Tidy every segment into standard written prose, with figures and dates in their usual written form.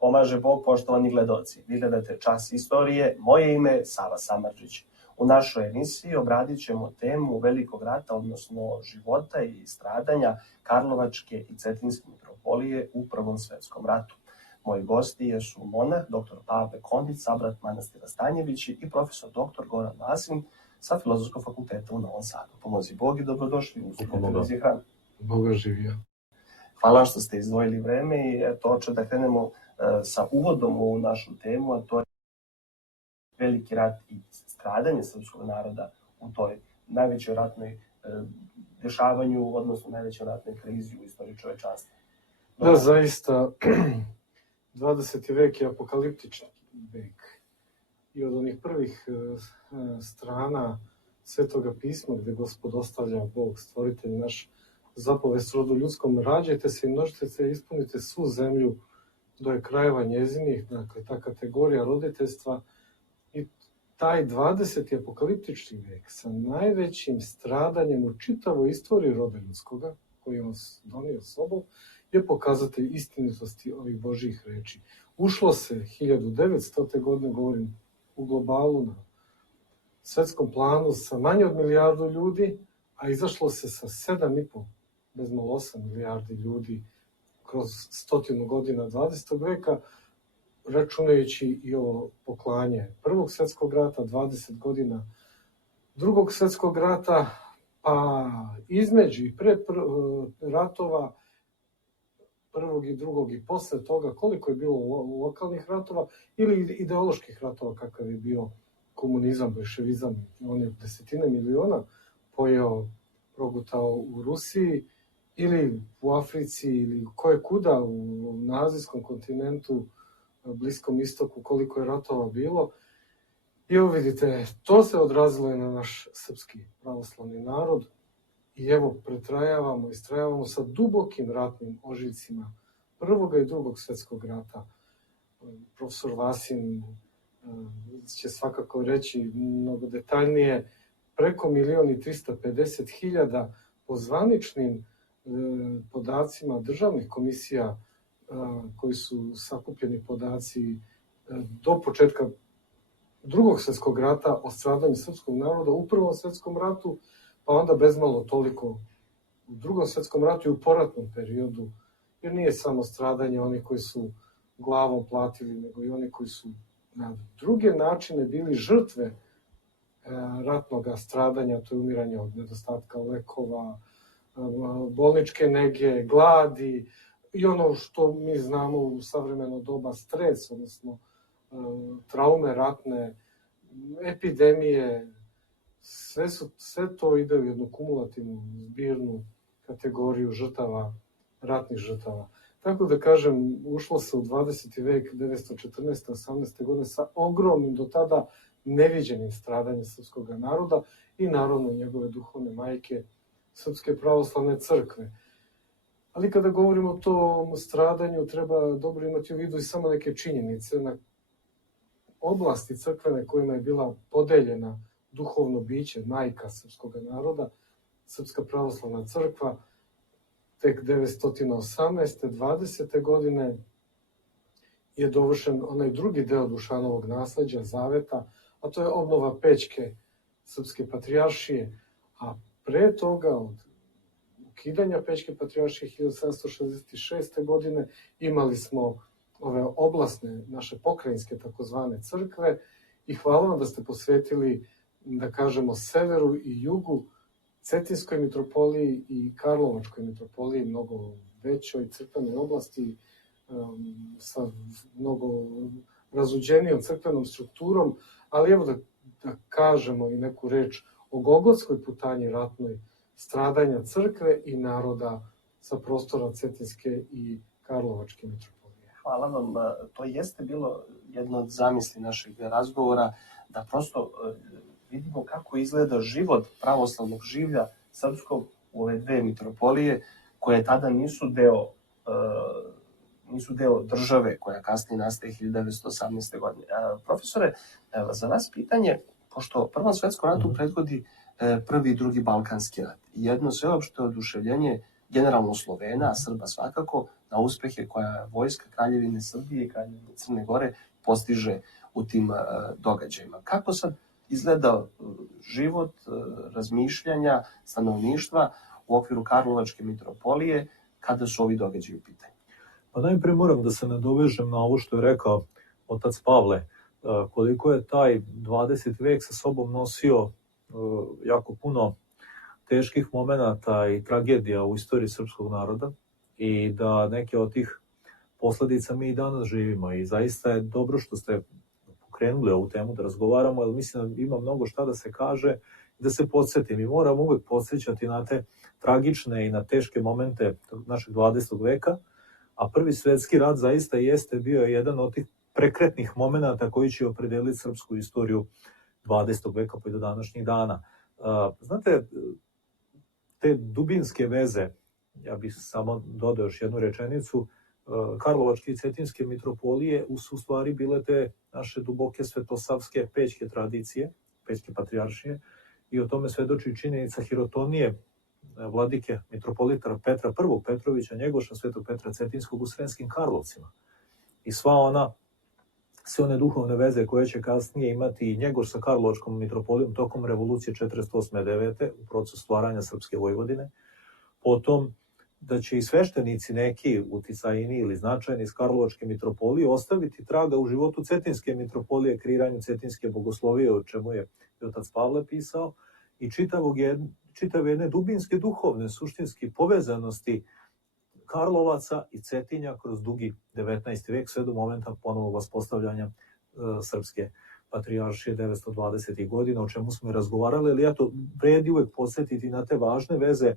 Pomaže Bog, poštovani gledaoci. Vi gledate Čas istorije. Moje ime je Sava Samardžić. U našoj emisiji obradit ćemo temu Velikog rata, odnosno života i stradanja Karlovačke i Cetinske mitropolije u Prvom svetskom ratu. Moji gosti jesu monah dr. Pavle Kondić, sabrat manastira Stanjevići i profesor dr. Goran Vasin sa Filozofskog fakulteta u Novom Sadu. Pomozi Bog i dobrodošli u televiziju Hran. Boga živio. Hvala što ste izdvojili vreme i hoću da krenemo sa uvodom u našu temu, a to je veliki rat i stradanje srpskog naroda u toj najvećoj ratnoj dešavanju, odnosno najvećoj ratnoj krizi u istoriji čovečanstva. Da, zaista, 20. vek je apokaliptičan vek. I od onih prvih strana Svetoga pisma, gde Gospod ostavlja Bog, stvoritelj naš, zapovest rodu ljudskom, rađajte se i množite se i ispunite svu zemlju do je krajeva njezinih, dakle ta kategorija roditeljstva i taj 20. apokaliptični vek sa najvećim stradanjem u čitavoj istoriji roda ljudskoga, koji on donio sobom, je pokazatelj istinitosti ovih Božjih reči. Ušlo se 1900. godine, govorim u globalu, na svetskom planu, sa manje od milijardu ljudi, a izašlo se sa 7,5, bez malo 8 milijardi ljudi kroz 100 godina 20. veka, računajući i ovo poklanje Prvog svjetskog rata, 20 godina Drugog svjetskog rata, pa između i pre ratova prvog i drugog i posle toga, koliko je bilo lokalnih ratova ili ideoloških ratova, kakav je bio komunizam, bolševizam, on je desetine miliona pojeo, progutao u Rusiji, ili u Africi, ili koje kuda na azijskom kontinentu, Bliskom istoku, koliko je ratova bilo. I evo vidite, to se odrazilo i na naš srpski pravoslavni narod. I evo, istrajavamo sa dubokim ratnim ožiljcima Prvog i Drugog svjetskog rata. Profesor Vasin će svakako reći mnogo detaljnije, preko 1.350.000 po zvaničnim podacima državnih komisija koji su sakupljeni podaci do početka Drugog svjetskog rata o stradanju srpskog naroda u Prvom svjetskom ratu, pa onda bezmalo toliko u Drugom svjetskom ratu i u poratnom periodu, jer nije samo stradanje onih koji su glavom platili, nego i oni koji su na druge načine bili žrtve ratnog stradanja, to je umiranje od nedostatka lekova, bolničke nege, gladi i ono što mi znamo u savremeno doba, stres, odnosno traume ratne, epidemije, sve to ide u jednu kumulativnu, zbirnu kategoriju žrtava, ratnih žrtava. Tako da kažem, ušlo se u 20. vek 1914. 18. godine sa ogromnim do tada neviđenim stradanjem srpskog naroda i naravno njegove duhovne majke, Srpske pravoslavne crkve. Ali kada govorimo o tom stradanju, treba dobro imati u vidu i samo neke činjenice na oblasti crkvene kojima je bila podeljena duhovno biće, majka srpskog naroda, Srpska pravoslavna crkva, tek 918. 20. godine je dovršen onaj drugi deo Dušanovog nasleđa, zaveta, a to je obnova Pećke Srpske patrijaršije, a pre toga, od ukidanja Pećke patrijaršije 1766. godine, imali smo ove oblasne, naše pokrajinske takozvane crkve i hvala vam da ste posvetili, da kažemo, severu i jugu, Cetinskoj mitropoliji i Karlovačkoj mitropoliji, mnogo većoj crkvenoj oblasti, sa mnogo razuđenijom crkvenom strukturom, ali evo da kažemo i neku reč o Golgotskoj putanji ratnoj, stradanja crkve i naroda sa prostora Cetinske i Karlovačke mitropolije. Hvala vam. To jeste bilo jedno od zamisli našeg razgovora, da prosto vidimo kako izgleda život pravoslavnog življa srpskog u ove dve mitropolije koje tada nisu deo države koja kasnije nastaje 1918. godine. Profesore, za vas pitanje, pošto Prvom svetskom ratu prethodi Prvi i Drugi Balkanski rat i jedno sveopšte oduševljenje generalno Slovena, Srba svakako, na uspehe koja vojska Kraljevine Srbije i Kraljevine Crne Gore postiže u tim događajima. Kako sad izgleda život, razmišljanja stanovništva u okviru Karlovačke mitropolije kada su ovi događaji u pitanju? Pa najprije moram da se nadovežem na ovo što je rekao otac Pavle, koliko je taj 20. vek sa sobom nosio jako puno teških momenata i tragedija u istoriji srpskog naroda i da neke od tih posledica mi i danas živimo. I zaista je dobro što ste pokrenuli ovu temu da razgovaramo, jer mislim da ima mnogo šta da se kaže i da se podsjeti. Mi moramo uvek podsjećati na te tragične i na teške momente našeg 20. veka, a Prvi svetski rat zaista jeste bio jedan od tih prekretnih momenata koji će opredeliti srpsku istoriju 20. veka pa i do današnjih dana. Znate, te dubinske veze, ja bih samo dodao još jednu rečenicu, Karlovačke i Cetinske mitropolije su u stvari bile te naše duboke svetosavske pećke tradicije, pećke patrijaršije, i o tome svedoči činjenica hirotonije vladike mitropolita Petra I. Petrovića Njegoša, Svetog Petra Cetinskog u Sremskim Karlovcima. I sve one duhovne veze koje će kasnije imati i Njegoš sa Karlovačkom mitropolijom tokom revolucije 48. u procesu stvaranja Srpske Vojvodine. Potom da će i sveštenici neki uticajni ili značajni iz Karlovačke mitropolije ostaviti traga u životu Cetinske mitropolije, kreiranju Cetinske bogoslovije, o čemu je otac Pavle pisao, i čitave jedne dubinske duhovne suštinske povezanosti Karlovaca i Cetinja kroz dugi 19. vek sve do momenta ponovog vaspostavljanja Srpske patrijaršije 920. godina, o čemu smo i razgovarali, ali to vredi uvek podsjetiti na te važne veze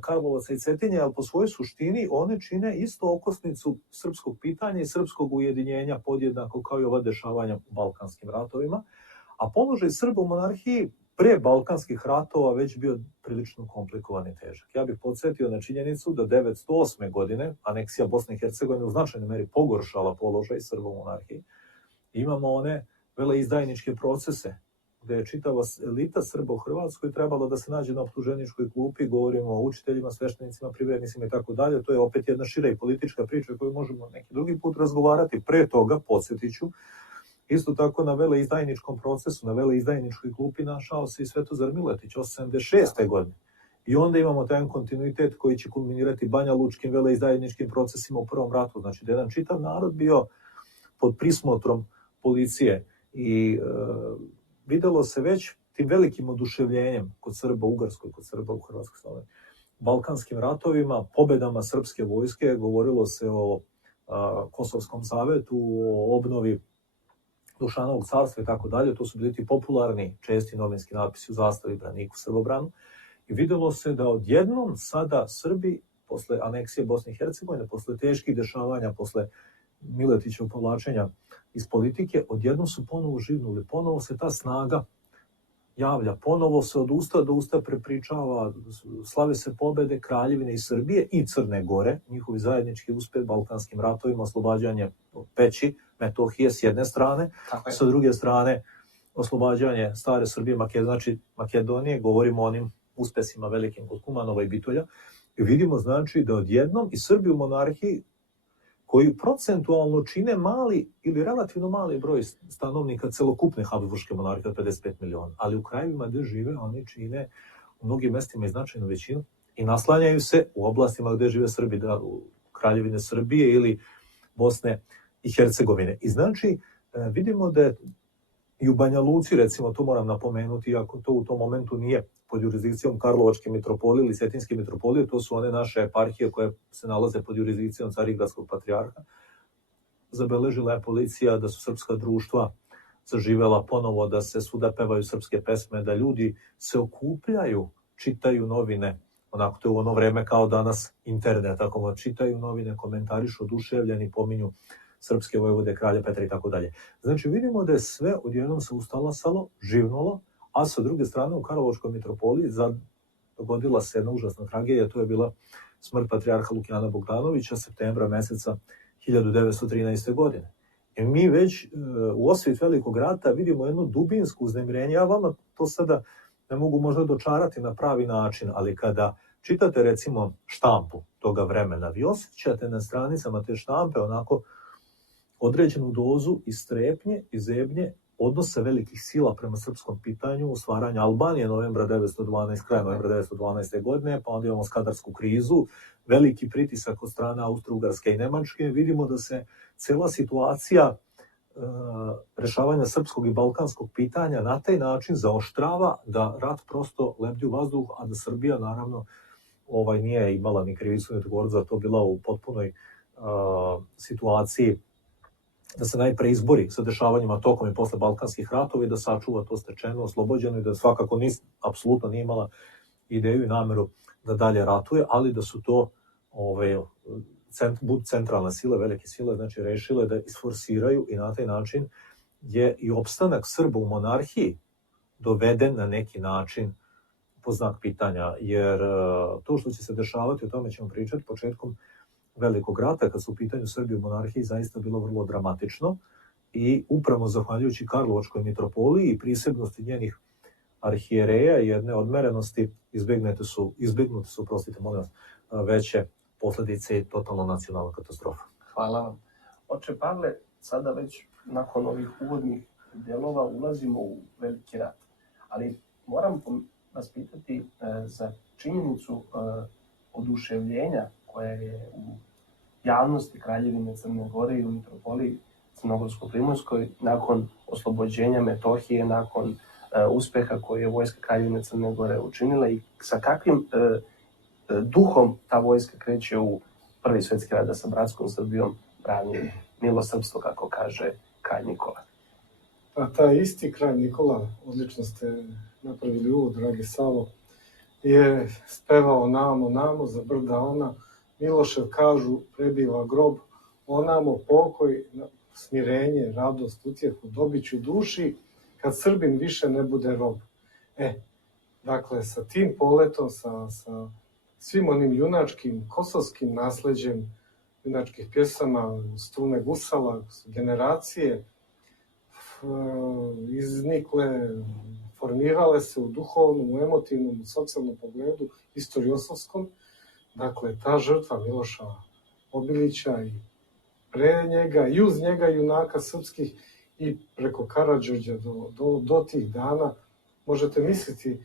Karlovaca i Cetinja, ali po svojoj suštini one čine isto okosnicu srpskog pitanja i srpskog ujedinjenja podjednako kao i ova dešavanja u Balkanskim ratovima, a položaj Srba u monarhiji pre Balkanskih ratova već bio prilično komplikovan i težak. Ja bih podsjetio na činjenicu da 908. godine aneksija Bosne i Hercegovine u značajnoj meri pogoršala položaj Srba u monarhiji. Imamo one veleizdajničke procese gde je čitava elita Srba u Hrvatskoj trebala da se nađe na optuženičkoj klupi, govorimo o učiteljima, sveštenicima, privrednicima i tako dalje. To je opet jedna šira i politička priča koju možemo neki drugi put razgovarati. Pre toga, podsjetiću, isto tako na veleizdajničkom procesu, na veleizdajničkoj klupi našao se i Svetozar Miletić 86. godine. I onda imamo taj kontinuitet koji će kulminirati Banja Lučkim veleizdajničkim procesima u Prvom ratu. Znači da je jedan čitav narod bio pod prismotrom policije i videlo se već tim velikim oduševljenjem kod Srba u Ugarskoj, kod Srba u Hrvatskoj Sloveniji. Balkanskim ratovima, pobedama srpske vojske, govorilo se o Kosovskom savetu, o obnovi Dušanovog carstva i tako dalje. To su bili ti popularni, česti novinski napisi u zastavi, braniku, srbobranu. I videlo se da odjednom sada Srbi, posle aneksije Bosne i Hercegovine, posle teških dešavanja, posle Miletićevog povlačenja iz politike, odjednom su ponovo živnuli. Ponovo se ta snaga javlja. Ponovo se od usta do usta prepričava, slave se pobede Kraljevine i Srbije i Crne Gore, njihovi zajednički uspeh Balkanskim ratovima, oslobađanje Peći, Metohije s jedne strane, sa druge strane oslobađanje stare Srbije, znači Makedonije, govorimo o onim uspesima velikim kod Kumanova i Bitolja, i vidimo znači da odjednom i Srbi u monarhiji, koji procentualno čine mali ili relativno mali broj stanovnika celokupne Habsburške monarhije od 55 miliona, ali u krajevima gde žive oni čine u mnogim mestima i značajnu većinu i naslanjaju se u oblastima gde žive Srbi, da u Kraljevine Srbije ili Bosne i Hercegovine. I znači vidimo da je i u Banja Luci, recimo, to moram napomenuti, iako to u tom momentu nije pod jurisdikcijom Karlovačke mitropolije ili Cetinske mitropolije, to su one naše eparhije koje se nalaze pod jurisdikcijom Carigradskog patrijarha. Zabeležila je policija da su srpska društva zaživela ponovo, da se svuda pevaju srpske pesme, da ljudi se okupljaju, čitaju novine, onako to je u ono vreme kao danas internet, tako čitaju novine, komentarišu, oduševljeni, pominju srpske vojvode, kralja Petra i tako dalje. Znači vidimo da je sve odjednom se ustalasalo, živnulo a sa druge strane u Karlovačkoj mitropoliji dogodila se jedna užasna tragedija, to je bila smrt patrijarha Lukijana Bogdanovića septembra meseca 1913. godine. I mi već u osvit Velikog rata vidimo jedno dubinsko uznemirenje. Ja vama to sada ne mogu možda dočarati na pravi način, ali kada čitate recimo štampu toga vremena, vi osjećate na stranicama te štampe onako određenu dozu i strepnje i zebnje odnose velikih sila prema srpskom pitanju, stvaranja Albanije kraja novembra 1912. godine, pa onda imamo skadarsku krizu, veliki pritisak od strane Austro-Ugarske i Nemačke. Vidimo da se cela situacija rešavanja srpskog i balkanskog pitanja na taj način zaoštrava da rat prosto lebdi u vazduh, a da Srbija naravno nije imala ni krivicu ni odgovornost za to, bila u potpunoj situaciji da se najpre izbori sa dešavanjima tokom i posle balkanskih ratova i da sačuva to stečeno, oslobođeno i da svakako apsolutno nije imala ideju i nameru da dalje ratuje, ali da su to centralne sile, velike sile, znači rešile da isforsiraju i na taj način je i opstanak Srba u monarhiji doveden na neki način po znak pitanja, jer to što će se dešavati, o tome ćemo pričati početkom Velikog rata, kad su u pitanju Srbije u monarhiji, zaista bilo vrlo dramatično i upravo zahvaljujući Karlovačkoj mitropoliji i prisebnosti njenih arhijereja i jedne odmerenosti izbegnuti su, prostite, molim vas, veće posledice i totalno nacionalna katastrofa. Hvala vam. Oče Pavle, sada već nakon ovih uvodnih delova ulazimo u Veliki rat, ali moram vas pitati za činjenicu oduševljenja koja je u javnosti Kraljevine Crne Gore i u mitropoliji Crnogorsko-Primorskoj nakon oslobođenja Metohije, nakon uspeha koje je vojska Kraljevine Crne Gore učinila i sa kakvim duhom ta vojska kreće u Prvi svetski rat da sa bratskom Srbijom brani milosrpstvo, kako kaže kralj Nikola. Pa taj isti kralj Nikola, odlično ste napravili uvod, dragi Savo, je spevao namo za brda ona, Milošev kažu prebiva grob, onamo pokoj, smirenje, radost, utjehu dobit ću duši, kad Srbin više ne bude rob. Dakle, sa tim poletom, sa svim onim junačkim, kosovskim nasleđem junačkih pjesama, strune gusala, generacije iznikle, formirale se u duhovnom, u emotivnom, u socijalnom pogledu, istoriosovskom. Dakle, ta žrtva Miloša Obilića i pre njega i uz njega junaka srpskih i preko Karađorđa do tih dana, možete misliti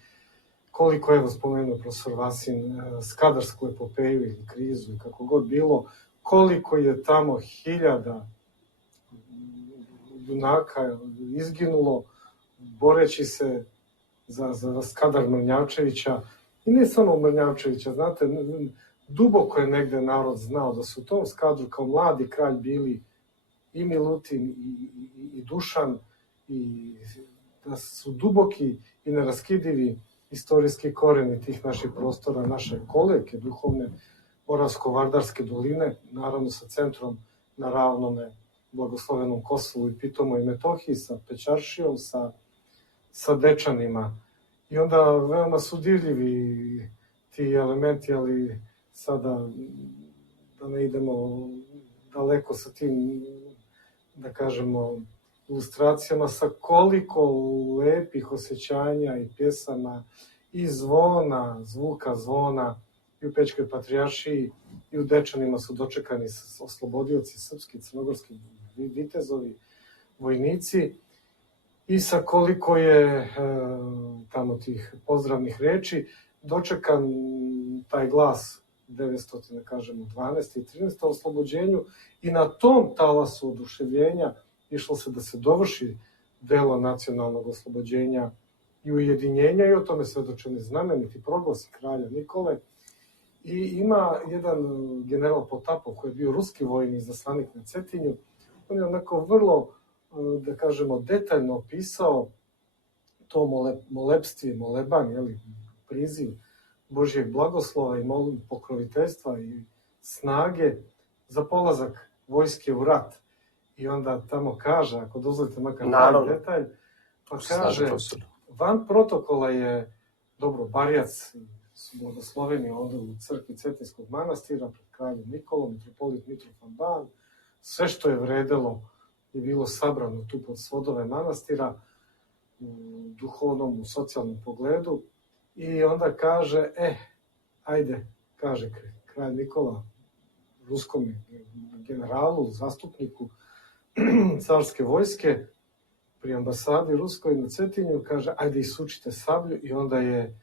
koliko, evo spomenuo profesor Vasin, Skadarsku epopeju ili krizu i kako god bilo, koliko je tamo hiljada junaka izginulo boreći se za Skadar Mrnjavčevića. I ne samo Mrnjavčevića, znate, duboko je negde narod znao da su u tom Skadru kao mladi kralj bili i Milutin i Dušan i da su duboki i neraskidivi istorijski koreni tih naših prostora, naše kolevke duhovne, Moravsko-Vardarske doline, naravno sa centrom na ravnome blagoslovenom Kosovu i pitomoj Metohiji, sa Pećaršijom, sa Dečanima. I onda veoma su dirljivi ti elementi, ali sada da ne idemo daleko sa tim, da kažemo, ilustracijama, sa koliko lepih osjećanja i pjesama i zvona, zvuka zvona i u Pećkoj patrijaršiji i u Dečanima su dočekani oslobodioci srpski, crnogorski vitezovi, vojnici i sa koliko je tamo tih pozdravnih reči dočekan taj glas 900, kažemo, 12. i 13. oslobođenju i na tom talasu oduševljenja išlo se da se dovrši delo nacionalnog oslobođenja i ujedinjenja i o tome svedočeni znameniti proglasi kralja Nikole. I ima jedan general Potapov koji je bio ruski vojni izaslanik na Cetinju. On je onako vrlo, da kažemo, detaljno opisao to molepstvi, moleban, priziv Božjeg blagoslova i pokroviteljstva i snage za polazak vojske u rat. I onda tamo kaže, ako dozvolite makar taj detalj, pa kaže Van protokola je, dobro, Barjac su blagosloveni ovde u crkvi Cetinskog manastira pred kraljem Nikolom, mitropolit Mitrofan Ban. Sve što je vredelo je bilo sabrano tu pod svodove manastira u duhovnom, u socijalnom pogledu. I onda kaže, ajde, kaže kralj Nikola ruskom generalu, zastupniku carske vojske pri ambasadi ruskoj na Cetinju, kaže, ajde isučite sablju, i onda je,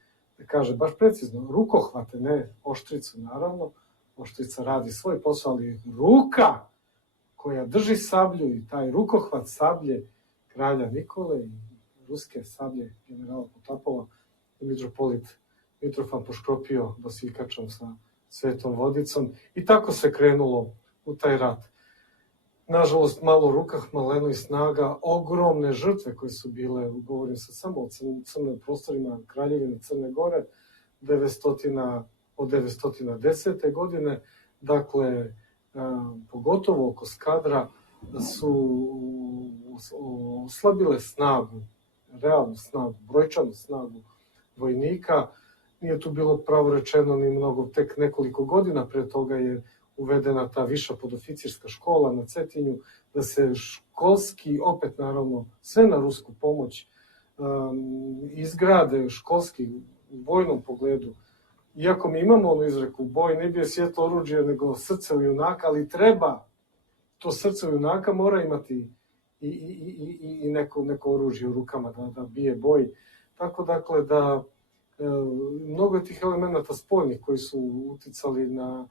kaže, baš precizno, rukohvate, ne oštricu, naravno, oštrica radi svoj posao, ali ruka koja drži sablju i taj rukohvat sablje kralja Nikole i ruske sablje generala Potapova i mitropolit Mitrofan poškropio dosikačom sa Svetom vodicom, i tako se krenulo u taj rat. Nažalost, malo u rukah, maleno i snaga, ogromne žrtve koje su bile, govorim se samo o crnim prostorima Kraljevine Crne Gore, od 910. godine, dakle, pogotovo oko Skadra, su oslabile snagu, realnu snagu, brojčanu snagu vojnika. Nije tu bilo pravo rečeno ni mnogo, tek nekoliko godina pre toga je uvedena ta viša podoficirska škola na Cetinju, da se školski, opet naravno sve na rusku pomoć, izgrade školski u vojnom pogledu. Iako mi imamo onu izreku, boj ne bio svjetlo oružje nego srce u junaka, ali treba, to srce u junaka mora imati i neko oružje u rukama da bije boj. Tako dakle da mnogo je tih elemenata spoljnih koji su uticali na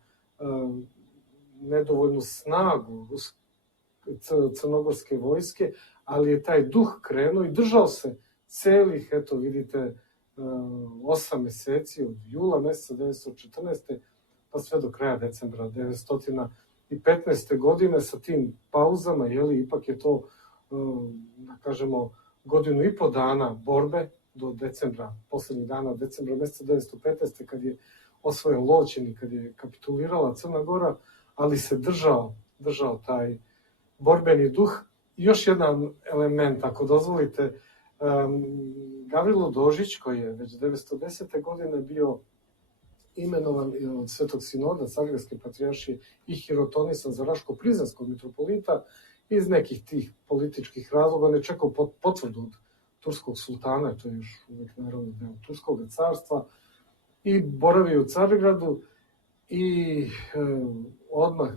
nedovoljnu snagu crnogorske vojske, ali je taj duh krenuo i držao se celih, eto vidite, 8 meseci, od jula meseca 1914. pa sve do kraja decembra 1915. godine, sa tim pauzama, ipak je to, da kažemo, godinu i po dana borbe do decembra, poslednjih dana decembra meseca 1915. kad je osvojen Loćin i kad je kapitulirala Crna Gora, ali se držao taj borbeni duh. I još jedan element, ako dozvolite, Gavrilo Dožić, koji je već 1910. godine bio imenovan od Svetog Sinoda, Carigradske patrijaršije, i hirotonisan za Raško-Prizrenskog mitropolita, iz nekih tih političkih razloga ne čekao potvrdu od turskog sultana, to je još uvijek naravno deo Turskog carstva, i boravio u Carigradu i odmah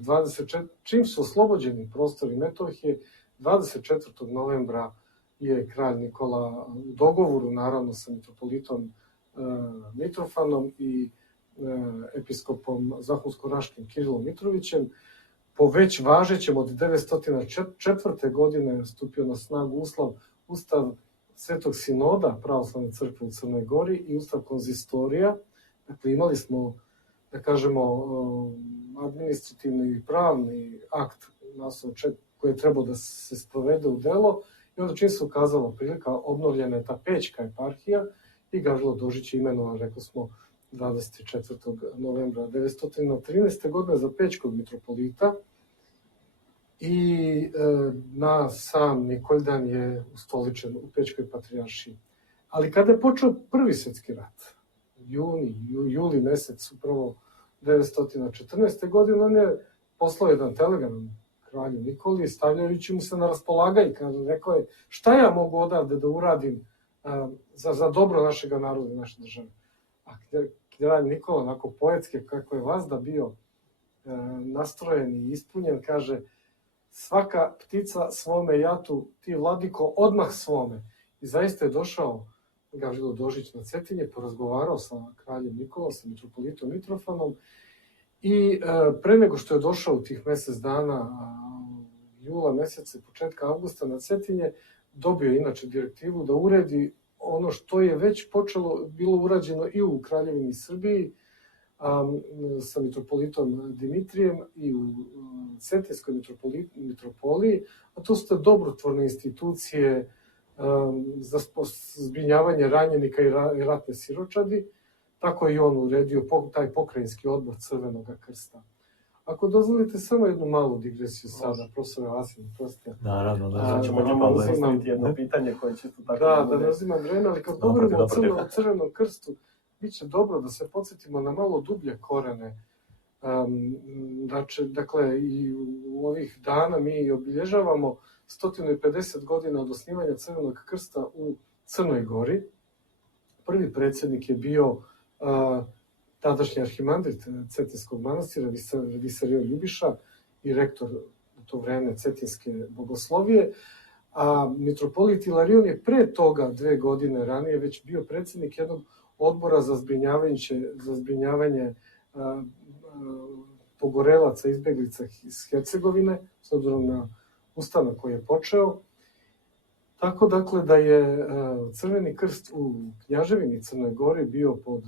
čim su oslobođeni prostori Metohije, 24. novembra je kralj Nikola u dogovoru naravno sa mitropolitom Mitrofanom i episkopom Zahumsko-Raškim Kirilom Mitrovićem po već važećem od 904. godine stupio na snagu Ustav Svetog Sinoda Pravoslavne crkve u Crnoj Gori i Ustav konzistorija. Dakle, imali smo, da kažemo, administrativni i pravni akt koji je trebao da se sprovede u delo, i onda čim se ukazala prilika, obnovljena je ta Pećka eparhija i Gavrilo Dožić je imenovan, rekao smo, 24. novembra 1913. godine za Pećkog mitropolita, i na sam Nikoljdan je ustoličen u Pećkoj patrijaršiji. Ali kada je počeo Prvi svjetski rat, juli mesec upravo 1914. godine, on je poslao jedan telegram kralju Nikoli, stavljajući mu se na raspolaganje, kada rekao je, šta ja mogu odavde da uradim za dobro našeg naroda i naše države. A kralj Nikola, onako poetski, kako je vazda bio nastrojen i ispunjen, kaže, svaka ptica svome jatu, ti vladiko odmah svome. I zaista je došao Gavrilo Dožić na Cetinje, porazgovarao sa kraljem Nikolom, sa mitropolitom Mitrofanom, i pre nego što je došao u tih mesec dana, jula meseca i početka avgusta na Cetinje, dobio je inače direktivu da uredi ono što je već bilo urađeno i u Kraljevini Srbiji sa mitropolitom Dimitrijem i u Cetinskoj mitropoliji, a to su te dobrotvorne institucije za zbrinjavanje ranjenika i ratne siročadi. Tako je i on uredio taj pokrajinski odbor Crvenog krsta. Ako dozvolite samo jednu malu digresiju sada, profesora Vasina, prostite. Naravno, Sad ćemo njima postaviti jedno pitanje koje će tu tako Da ne uzimam vreme, ali kad govorimo o Crvenom krstu, bit će dobro da se podsjetimo na malo dublje korene. Dakle, i u ovih dana mi obilježavamo 150 godina od osnivanja Crvenog krsta u Crnoj Gori. Prvi predsjednik je bio tadašnji arhimandrit Cetinskog manastira, Visarion Ljubiša i rektor u to vreme Cetinske bogoslovije, a mitropolit Ilarion je pre toga 2 godine ranije već bio predsjednik jednog odbora za zbrinjavanje pogorelaca, izbeglica iz Hercegovine, s obzirom na ustanak koji je počeo. Tako dakle da je Crveni krst u Knjaževini Crnoj Gori bio pod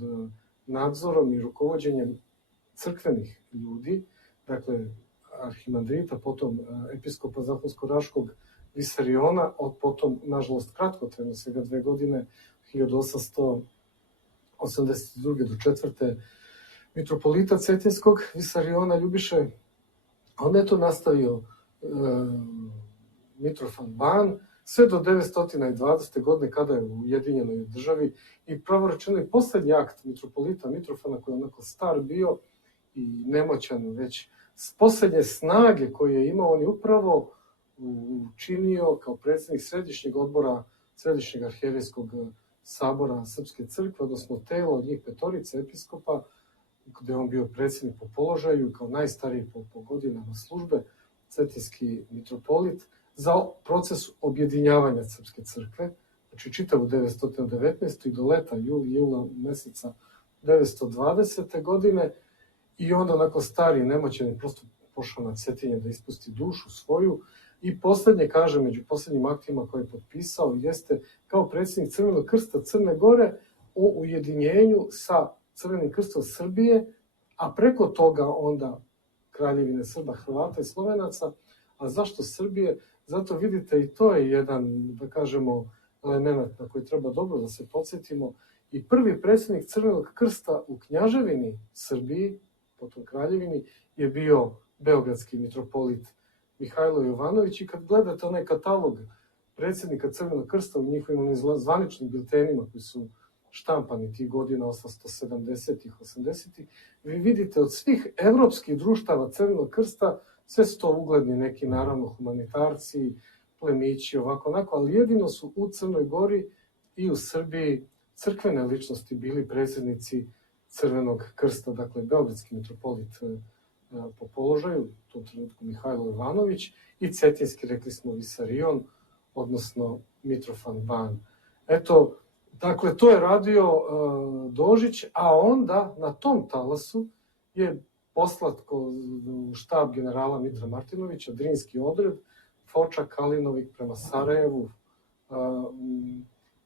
nadzorom i rukovođenjem crkvenih ljudi, dakle arhimandrita, potom episkopa Zahumsko-Raškog Visariona, od potom, nažalost, kratkotrajno, svega 2 godine, 1882. do 4. mitropolita Cetinskog Visariona Ljubiše. Onda je to nastavio Mitrofan Ban, sve do 920. godine kada je u Ujedinjenoj državi i pravo rečeno i posljednji akt mitropolita Mitrofana, koji je onako star bio i nemoćan već, s posljednje snage koje je imao, on je upravo učinio kao predsjednik središnjeg odbora Središnjeg arhijerejskog sabora Srpske crkve, odnosno telo od njih 5 episkopa, gde je on bio predsjednik po položaju, kao najstariji po godinama službe, cetinski mitropolit, za proces objedinjavanja Srpske crkve, znači čitavu 919. i do leta, jula meseca 920. godine, i onda onako stari, nemoćan je prosto pošao na Cetinje da ispusti dušu svoju, i poslednje, kaže, među poslednjim aktima koje je potpisao, jeste kao predsjednik Crvenog krsta Crne Gore o ujedinjenju sa Crvenim krstom Srbije, a preko toga onda Kraljevine Srba, Hrvata i Slovenaca. A zašto Srbije? Zato vidite, i to je jedan, da kažemo, element na koji treba dobro da se podsjetimo. I prvi predsjednik Crvenog krsta u Knjaževini Srbiji, potom Kraljevini, je bio beogradski mitropolit Mihajlo Jovanović. I kad gledate onaj katalog predsjednika Crvenog krsta u njihovim zvaničnim biltenima koji su štampani tih godina 870-ih, 80-ih, vi vidite od svih evropskih društava Crvenog krsta sve su to ugledni neki, naravno, humanitarci, plemići, ovako, onako, ali jedino su u Crnoj Gori i u Srbiji crkvene ličnosti bili predsjednici Crvenog krsta, dakle, beogradski mitropolit po položaju, u tom trenutku Mihajlo Jovanović, i cetinski, rekli smo, Visarion, odnosno Mitrofan Ban. Eto, dakle, to je radio Dožić, a onda na tom talasu je poslat u štab generala Mitra Martinovića, Drinski odred, Foča Kalinovik prema Sarajevu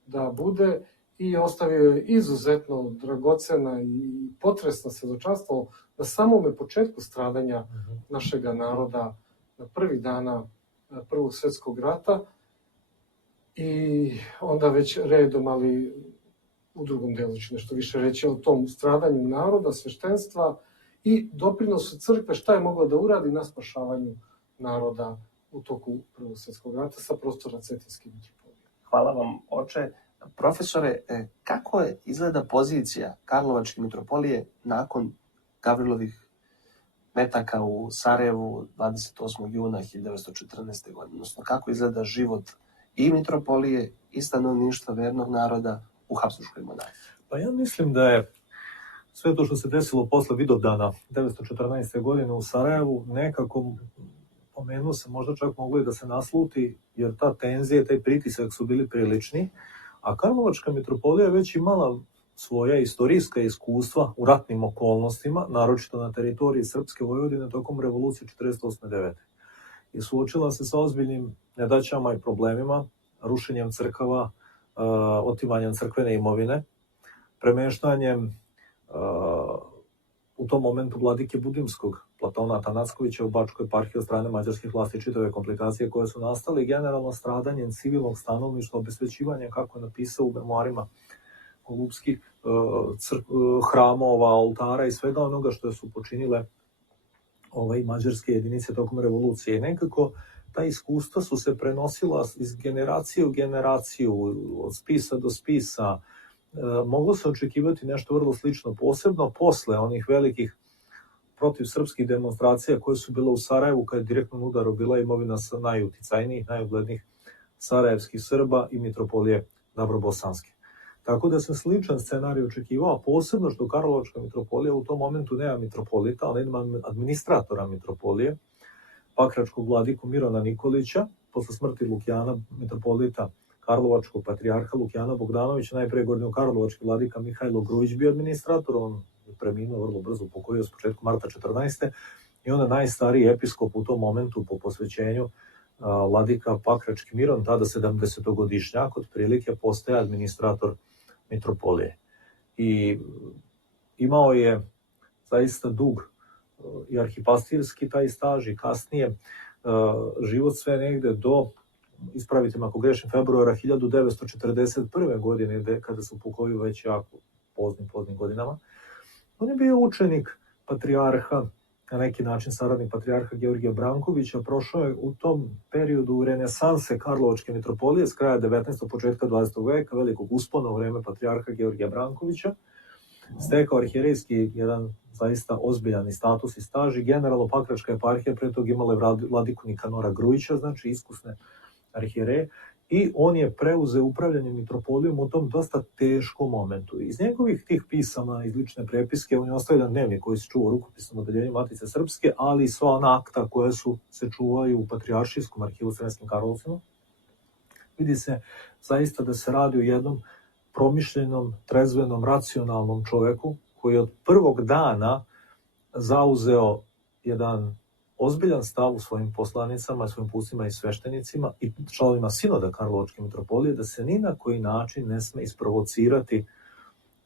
da bude, i ostavio je izuzetno dragocena i potresna svedočanstvo na samome početku stradanja našeg naroda na prvih dana Prvog svjetskog rata, i onda već redom, ali u drugom delu ću nešto više reći o tom stradanju naroda, sveštenstva i doprinosu crkve, šta je mogla da uradi na spašavanju naroda u toku Prvog svjetskog rata sa prostora Cetinske mitropolije. Hvala vam, oče. Profesore, kako je izgleda pozicija Karlovačke mitropolije nakon Gavrilovih metaka u Sarajevu 28. juna 1914. godine? Odnosno, kako izgleda život i mitropolije i stanovništva vernog naroda u Habsburškoj monarhiji? Pa ja mislim da je sve to što se desilo posle Vidovdana 1914. godine u Sarajevu nekako, pomenuo se, možda čak mogli da se nasluti, jer ta tenzija, taj pritisak su bili prilični, a Karlovačka mitropolija je već imala svoja istorijska iskustva u ratnim okolnostima, naročito na teritoriji Srpske Vojvodine tokom revolucije 1948-19. I suočila se sa ozbiljnim nedaćama i problemima, rušenjem crkava, otimanjem crkvene imovine, premeštanjem u tom momentu vladike Budimskog, Platona Atanackovića, u Bačkoj eparhiji od strane mađarskih vlasti, čitave komplikacije koje su nastale, generalno stradanjem civilnog stanovništva, obesvećivanje, kako je napisao u memoarima Golubskih, hramova, oltara i svega onoga što su počinile mađarske jedinice tokom revolucije. I nekako ta iskustva su se prenosila iz generacije u generaciju, od spisa do spisa. Moglo se očekivati nešto vrlo slično, posebno posle onih velikih protiv srpskih demonstracija koje su bile u Sarajevu, kada je direktnom udaru bila imovina najuticajnijih, najuglednijih sarajevskih Srba i mitropolije Dabrobosanske. Tako da sam sličan scenarij očekivao, posebno što Karlovačka mitropolija u tom momentu nema mitropolita, ali ima administratora mitropolije, pakračkog vladiku Mirona Nikolića, posle smrti Lukjana, mitropolita Karlovačkog patrijarha Lukjana Bogdanovića, najpre gornjokarlovački vladika Mihajlo Grujić bio administrator, on je preminuo vrlo brzo, pokojio s početkom marta 14. I onda najstariji episkop u tom momentu po posvećenju, vladika Pakrački Miron, tada 70-godišnjak, otprilike postaje administrator mitropolije. I imao je zaista dug i arhipastirski taj staž i kasnije život sve negde do, ispravite me ako grešim, februara 1941. godine, kada se upokojio već jako poznim godinama. On je bio učenik patrijarha, na neki način saradnik patrijarha Georgija Brankovića, prošao je u tom periodu renesanse Karlovačke mitropolije s kraja 19. početka 20. veka, velikog uspona u vreme patrijarha Georgija Brankovića, stekao arhijerejski jedan zaista ozbiljan status i staž i generalno Pakračka eparhija pre toga imala vladiku Nikanora Grujića, znači iskusne arhijereje, i on je preuzeo upravljanje mitropolijom u tom dosta teškom momentu. Iz njegovih tih pisama, iz lične prepiske, on je ostavio dnevnik koji se čuva u rukopisnom odeljenju Matice Srpske, ali i sva ona akta koje se čuvaju u Patrijaršijskom arhivu u Sremskim Karlovcima. Vidi se zaista da se radi o jednom promišljenom, trezvenom, racionalnom čoveku koji je od prvog dana zauzeo jedan ozbiljan stav u svojim poslanicama, svojim pustima i sveštenicima i članovima sinoda Karlovačke mitropolije da se ni na koji način ne sme isprovocirati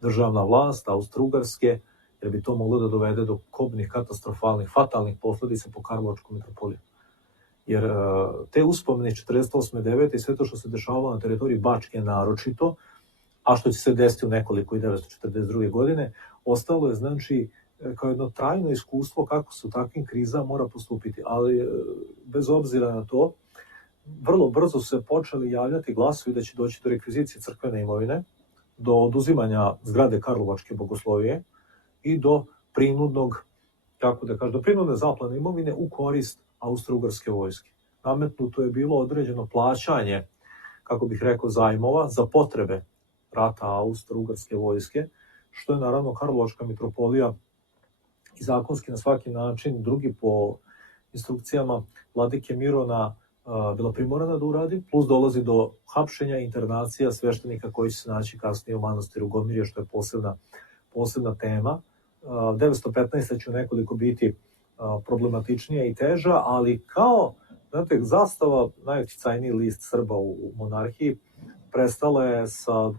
državna vlast Austro-Ugarske, jer bi to moglo da dovede do kobnih, katastrofalnih, fatalnih posledica po Karlovačku mitropoliju. Jer te uspomene 48. 9. i sve to što se dešavalo na teritoriji Bačke naročito, a što će se desiti u nekoliko 1942. godine, ostalo je znači kao jedno trajno iskustvo kako se u takvim krizama mora postupiti. Ali bez obzira na to, vrlo brzo se počeli javljati glasovi da će doći do rekvizicije crkvene imovine, do oduzimanja zgrade Karlovačke bogoslovije i do prinudnog, do prinudne zaplane imovine u korist Austro-Ugarske vojske. Nametnuto je bilo određeno plaćanje, kako bih rekao, zajmova za potrebe rata Austro-Ugarske vojske, što je naravno Karlovačka mitropolija i zakonski na svaki način, drugi po instrukcijama vladike Mirona, bila primorana da uradi, plus dolazi do hapšenja i internacija sveštenika koji će se naći kasnije u manastiru Gomirje, što je posebna tema. 915. će nekoliko biti problematičnija i teža, ali kao, znate, zastava, najuticajniji list Srba u monarhiji, prestala je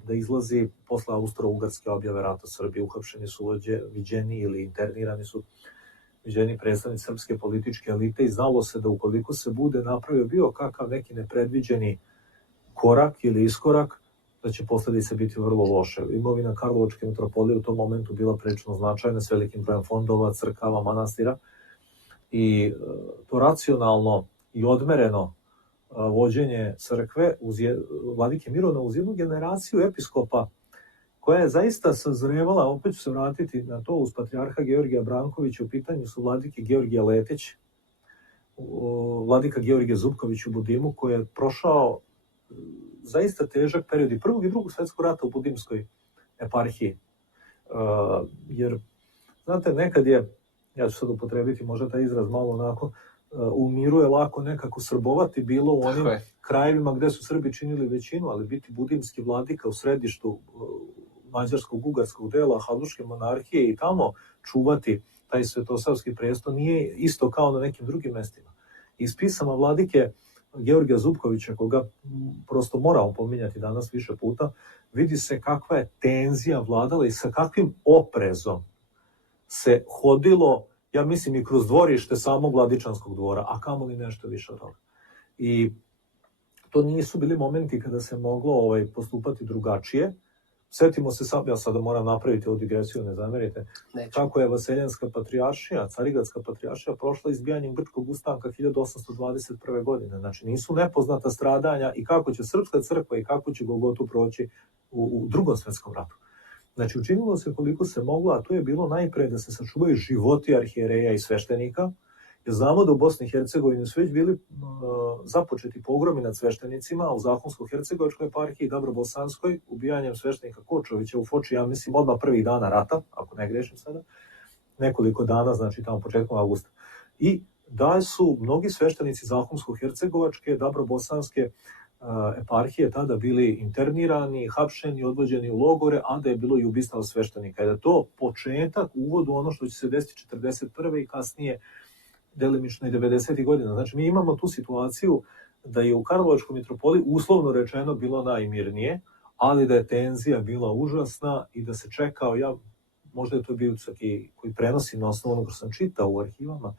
da izlazi posle Austro-Ugarske objave rata Srbije. Uhapšeni su viđeni ili internirani su viđeni predstavnici srpske političke elite i znalo se da ukoliko se bude napravio bio kakav neki nepredviđeni korak ili iskorak, da će posledice biti vrlo loše. Imovina Karlovačke mitropolije u tom momentu bila prilično značajna s velikim brojem fondova, crkava, manastira i to racionalno i odmereno vođenje crkve vladike Mirona uz jednu generaciju episkopa koja je zaista sazrevala, opet ću se vratiti na to, uz patrijarha Georgija Brankovića, u pitanju su vladike Georgija Letić, vladika Georgije Zubković u Budimu, koji je prošao zaista težak period i Prvog i Drugog svetskog rata u Budimskoj eparhiji. Jer, znate, nekad je, ja ću sad upotrebiti možda taj izraz malo onako, u miru je lako nekako srbovati bilo u onim krajevima gde su Srbi činili većinu, ali biti budimski vladika u središtu mađarskog, ugarskog dela Habsburške monarhije i tamo čuvati taj svetosavski presto nije isto kao na nekim drugim mestima. Iz pisama vladike Georgija Zubkovića, koga prosto moramo pominjati danas više puta, vidi se kakva je tenzija vladala i sa kakvim oprezom se hodilo, ja mislim, i kroz dvorište samog Vladičanskog dvora, a kamoli nešto više od toga. I to nisu bili momenti kada se moglo postupati drugačije. Sjetimo se sad, ja sada moram napraviti ovu digresiju, ne zamerite, kako je Vaseljenska patrijaršija, Carigradska patrijaršija prošla izbijanjem grčkog ustanka 1821. godine. Znači nisu nepoznata stradanja i kako će Srpska crkva i kako će Golgotu proći u Drugom svjetskom ratu. Znači učinilo se koliko se moglo, a to je bilo najpre da se sačuvaju životi arhijereja i sveštenika, jer znamo da u Bosni i Hercegovini su već bili započeti pogromi nad sveštenicima, u Zahumsko-hercegovačkoj eparhiji i Dabrobosanskoj, ubijanjem sveštenika Kočovića u Foči, ja mislim, odmah prvih dana rata, ako ne grešim sada, nekoliko dana, znači tamo početkom avgusta. I da su mnogi sveštenici Zahumsko-hercegovačke, Dabrobosanske eparhije tada bili internirani, hapšeni, odvođeni u logore, a da je bilo i ubistava sveštenika. I da je to početak, uvod u ono što će se desiti 41. i kasnije delimično i 90. godina. Znači, mi imamo tu situaciju da je u Karlovačkoj mitropoliji uslovno rečeno bilo najmirnije, ali da je tenzija bila užasna i da se čekao, možda je to bio i koji prenosim na osnovu onog što sam čitao u arhivama,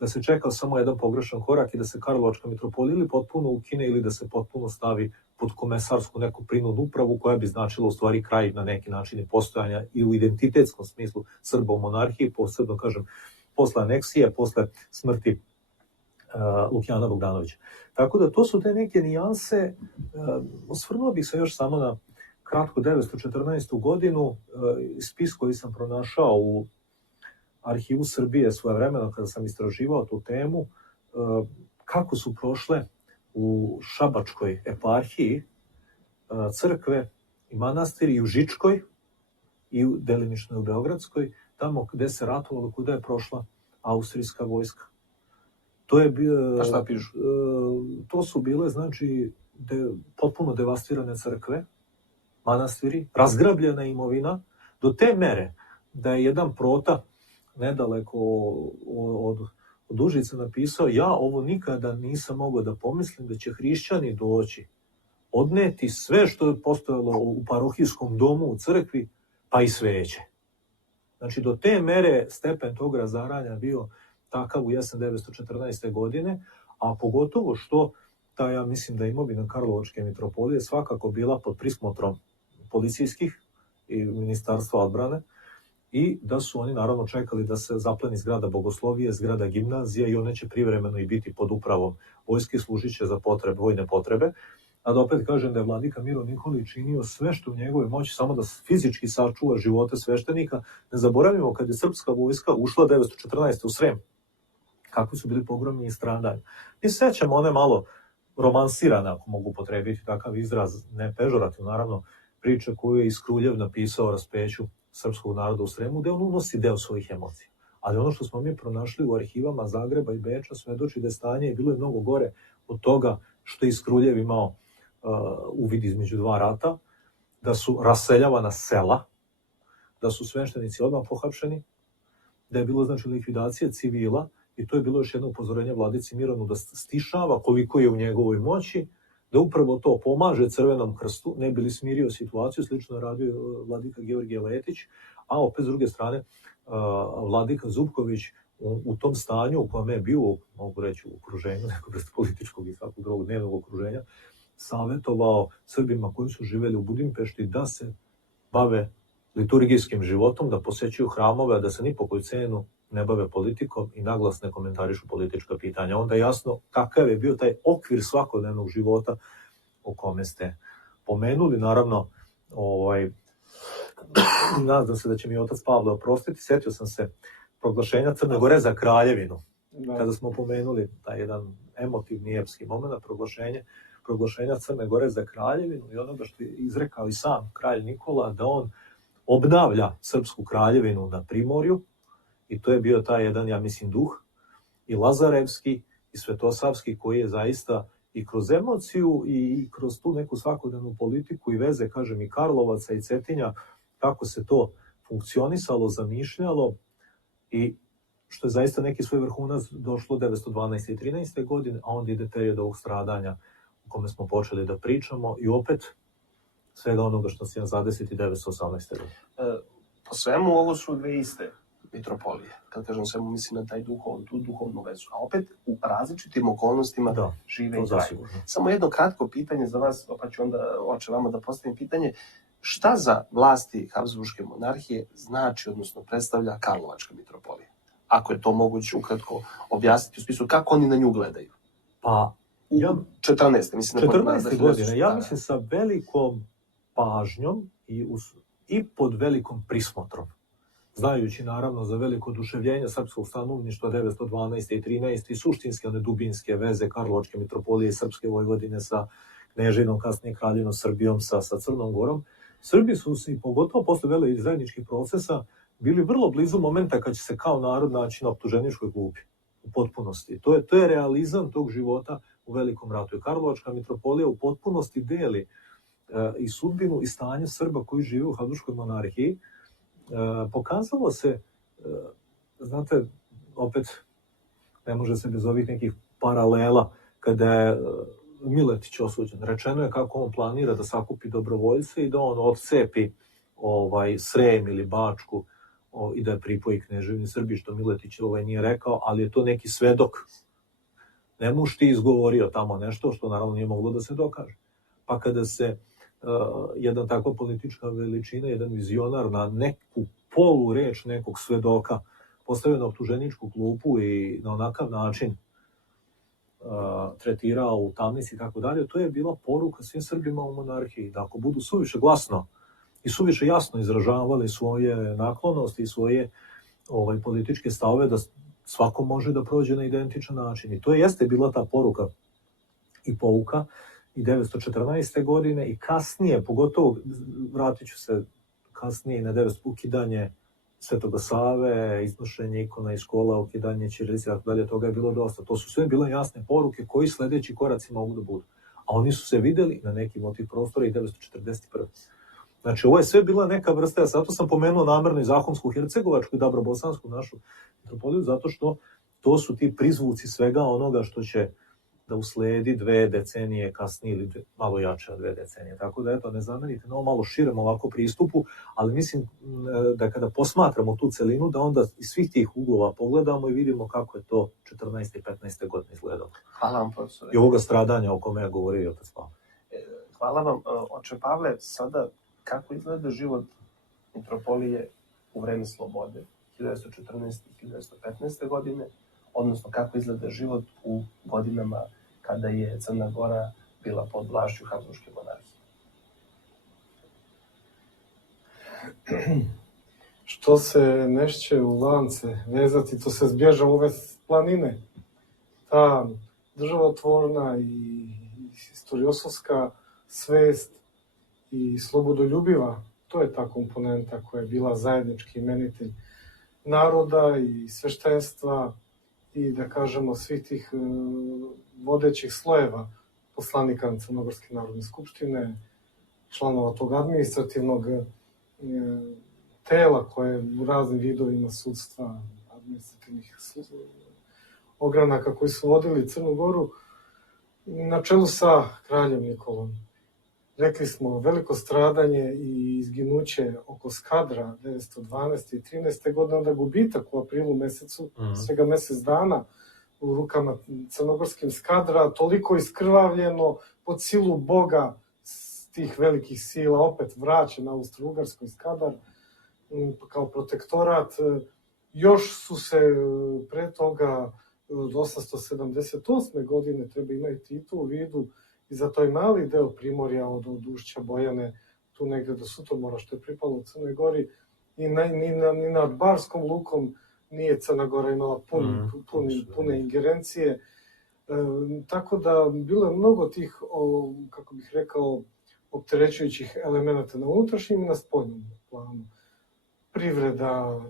da se čekao samo jedan pogrešan korak i da se Karlovačka mitropolija ili potpuno ukine ili da se potpuno stavi pod komesarsku neku prinudnu upravu koja bi značila u stvari kraj na neki način postojanja i u identitetskom smislu Srba u monarhiji, posebno kažem posle aneksije, posle smrti Lukjana Bogdanovića. Tako da to su te neke nijanse. Osvrnuo bih se još samo na kratko 914. godinu, spis koji sam pronašao u arhivu Srbije svojevremeno kada sam istraživao tu temu, kako su prošle u Šabačkoj eparhiji crkve i manastiri i u Žičkoj i delimično u Beogradskoj, tamo gde se ratovalo, kuda je prošla austrijska vojska. To je A šta pišu? To su bile, znači, potpuno devastirane crkve, manastiri, razgrabljena imovina, do te mere da je jedan prota nedaleko od Užica napisao: ja ovo nikada nisam mogao da pomislim da će hrišćani doći, odneti sve što je postojalo u parohijskom domu, u crkvi, pa i sveće. Znači, do te mere stepen tog razaranja bio takav u jesen 914. godine, a pogotovo što ja mislim da je imovina Karlovačke mitropolije svakako bila pod prismotrom policijskih i ministarstva odbrane i da su oni naravno čekali da se zapleni zgrada bogoslovije, zgrada gimnazije i one će privremeno i biti pod upravom vojske, služiće za vojne potrebe. A da opet kažem da je vladika Miro Nikolić činio sve što u njegovoj moći samo da fizički sačuva živote sveštenika. Ne zaboravimo kad je srpska vojska ušla 914. u Srem, kakvi su bili pogromi i stradanja. Mi sećamo one malo romansirane, ako mogu potrebiti takav izraz, ne pežorativ, naravno, priča koju je Iskruljev napisao o raspeću srpskog naroda u Sremu, gde on unosi deo svojih emocija. Ali ono što smo mi pronašli u arhivama Zagreba i Beča svedoči da je stanje bilo je mnogo gore od toga što je Iskruljev imao uvid između dva rata, da su raseljavana sela, da su sveštenici odmah pohapšeni, da je bilo znači likvidacija civila i to je bilo još jedno upozorenje vladici Mironu da stišava koliko je u njegovoj moći, da upravo to pomaže Crvenom krstu, ne bi li smirio situaciju, slično je radio vladika Georgije Letić, a opet s druge strane vladika Zupković u tom stanju u kojem je bio, mogu reći, u okruženju nekog političkog i svakog drugog dnevnog okruženja, savjetovao Srbima koji su živeli u Budimpešti da se bave liturgijskim životom, da posećuju hramove, a da se ni po koju cenu ne bave politikom i naglas ne komentarišu politička pitanja. Onda je jasno kakav je bio taj okvir svakodnevnog života o kome ste pomenuli. Naravno, nadam se da će mi otac Pavle oprostiti. Sjetio sam se proglašenja Crne Gore za kraljevinu. Kada smo pomenuli taj jedan emotivni epski moment, proglašenja Crne Gore za kraljevinu i onoga što je izrekao i sam kralj Nikola, da on obnavlja srpsku kraljevinu na Primorju, i to je bio taj jedan, ja mislim, duh i lazarevski i svetosavski koji je zaista i kroz emociju i kroz tu neku svakodnevnu politiku i veze, kažem, i Karlovaca i Cetinja, kako se to funkcionisalo, zamišljalo i što je zaista neki svoj vrhunac došlo 912. i 13. godine, a onda ide period ovog stradanja o kome smo počeli da pričamo i opet svega onoga što se zadesiti 918. godine. Po svemu ovo su dve iste mitropolije. Kad kažem svemu, mislim na tu duhovnu vezu. A opet u različitim okolnostima žive i traju. Samo jedno kratko pitanje za vas, pa ću onda oče vama da postavim pitanje. Šta za vlasti Habsburške monarhije znači, odnosno predstavlja Karlovačka mitropolija? Ako je to moguće ukratko objasniti u smislu kako oni na nju gledaju. Pa, U ja, 14. mislim da 14. godine, ja mislim sa velikom pažnjom i pod velikom prismotrom. Znajući naravno za veliko oduševljenje srpskog stanovništva 912. i 13. i suštinske, one dubinske veze Karlovačke mitropolije i Srpske Vojvodine sa Knežinom, kasnije Kraljevinom Srbijom, sa Crnom Gorom. Srbi su se, pogotovo posle velikih zajedničkih procesa, bili vrlo blizu momenta kad će se kao narod naći na optuženičkoj klupi u potpunosti. To je realizam tog života u Velikom ratu. I Karlovačka mitropolija u potpunosti deli i sudbinu i stanje Srba koji žive u Habsburškoj monarhiji. Pokazalo se, znate, opet ne može se bez ovih nekih paralela, kada je Miletić osuđen. Rečeno je kako on planira da sakupi dobrovoljce i da on odcepi Srem ili Bačku i da je pripoji Kneževini Srbiji, što Miletić nije rekao, ali je to neki svedok. Ne muš ti izgovorio tamo nešto što naravno nije moglo da se dokaže. Pa kada se jedna takva politička veličina, jedan vizionar na neku polu reč nekog svedoka postavio na optuženičku klupu i na onakav način tretirao u tamnici i tako dalje, to je bila poruka svim Srbima u monarhiji, da ako budu suviše glasno i suviše jasno izražavali svoje naklonosti i svoje političke stavove, da svako može da prođe na identičan način. I to jeste bila ta poruka i pouka i 914. godine i kasnije, pogotovo vratit ću se kasnije na 900 ukidanje Svetoga Save, iznošenje ikona iz škola, ukidanje ćirilice, tako dalje, toga je bilo dosta. To su sve bile jasne poruke koji sledeći koraci mogu da budu. A oni su se videli na nekim od tih prostora i 941. Znači, ovo je sve bila neka vrsta, ja zato sam pomenuo namerno i Zahumsku, Hercegovačku i Dabrobosansku našu mitropoliju, zato što to su ti prizvuci svega onoga što će da usledi 2 decenije kasnije ili malo jače od 2 decenije. Tako da, eto, ne zamerite na ovo malo širem ovako pristupu, ali mislim da kada posmatramo tu celinu, da onda iz svih tih uglova pogledamo i vidimo kako je to 14. i 15. godine izgledalo. Hvala vam, profesore. I ovoga stradanja o kome je govorio otac Pavle. Hvala vam, oče Pavle. Sada, kako izgleda život mitropolije u vreme slobode, 1914. i 1915. godine, odnosno kako izgleda život u godinama kada je Crna Gora bila pod vlašću Habsburške monarhije. Što se nešće u lance vezati, to se zbježa u ove planine. Ta državotvorna i historiosovska svest i slobodoljubiva, to je ta komponenta koja je bila zajednički imenitelj naroda i sveštenstva i, da kažemo, svih tih vodećih slojeva poslanika Crnogorske narodne skupštine, članova tog administrativnog tela koje u raznim vidovima sudstva, administrativnih ogranaka koji su vodili Crnu Goru, na čelu sa kraljem Nikolom. Rekli smo, veliko stradanje i izginuće oko Skadra 912. i 13. godine, onda gubitak u aprilu mesecu, svega mesec dana u rukama crnogorskim Skadra, toliko iskrvavljeno pod silu Boga tih velikih sila, opet vraćen na Austro-Ugarskoj Skadar kao protektorat. Još su se pre toga od 878. godine, treba imati i tu u vidu, i za toj mali deo Primorja od Ušća, Bojane, tu negde do Sutomora, što je pripalo u Crnoj Gori, ni nad Barskom lukom nije Crna Gora imala pune ingerencije. Tako da bilo je mnogo tih, kako bih rekao, opterećujućih elemenata na unutrašnjem i na spoljnom planu. Privreda,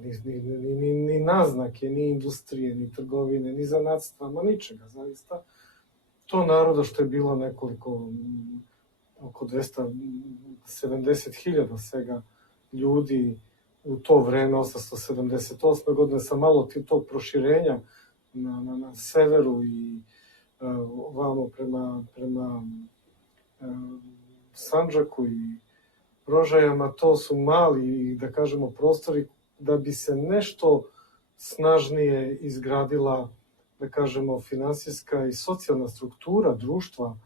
ni naznake, ni industrije, ni trgovine, ni zanatstva, ma ničega, zaista. To naroda što je bilo nekoliko, oko 270.000 svega ljudi u to vreme, 878. godine, sa malo tog proširenja na severu i ovamo prema Sandžaku i Rožajama, to su mali, da kažemo, prostori da bi se nešto snažnije izgradila, da kažemo, finansijska i socijalna struktura društva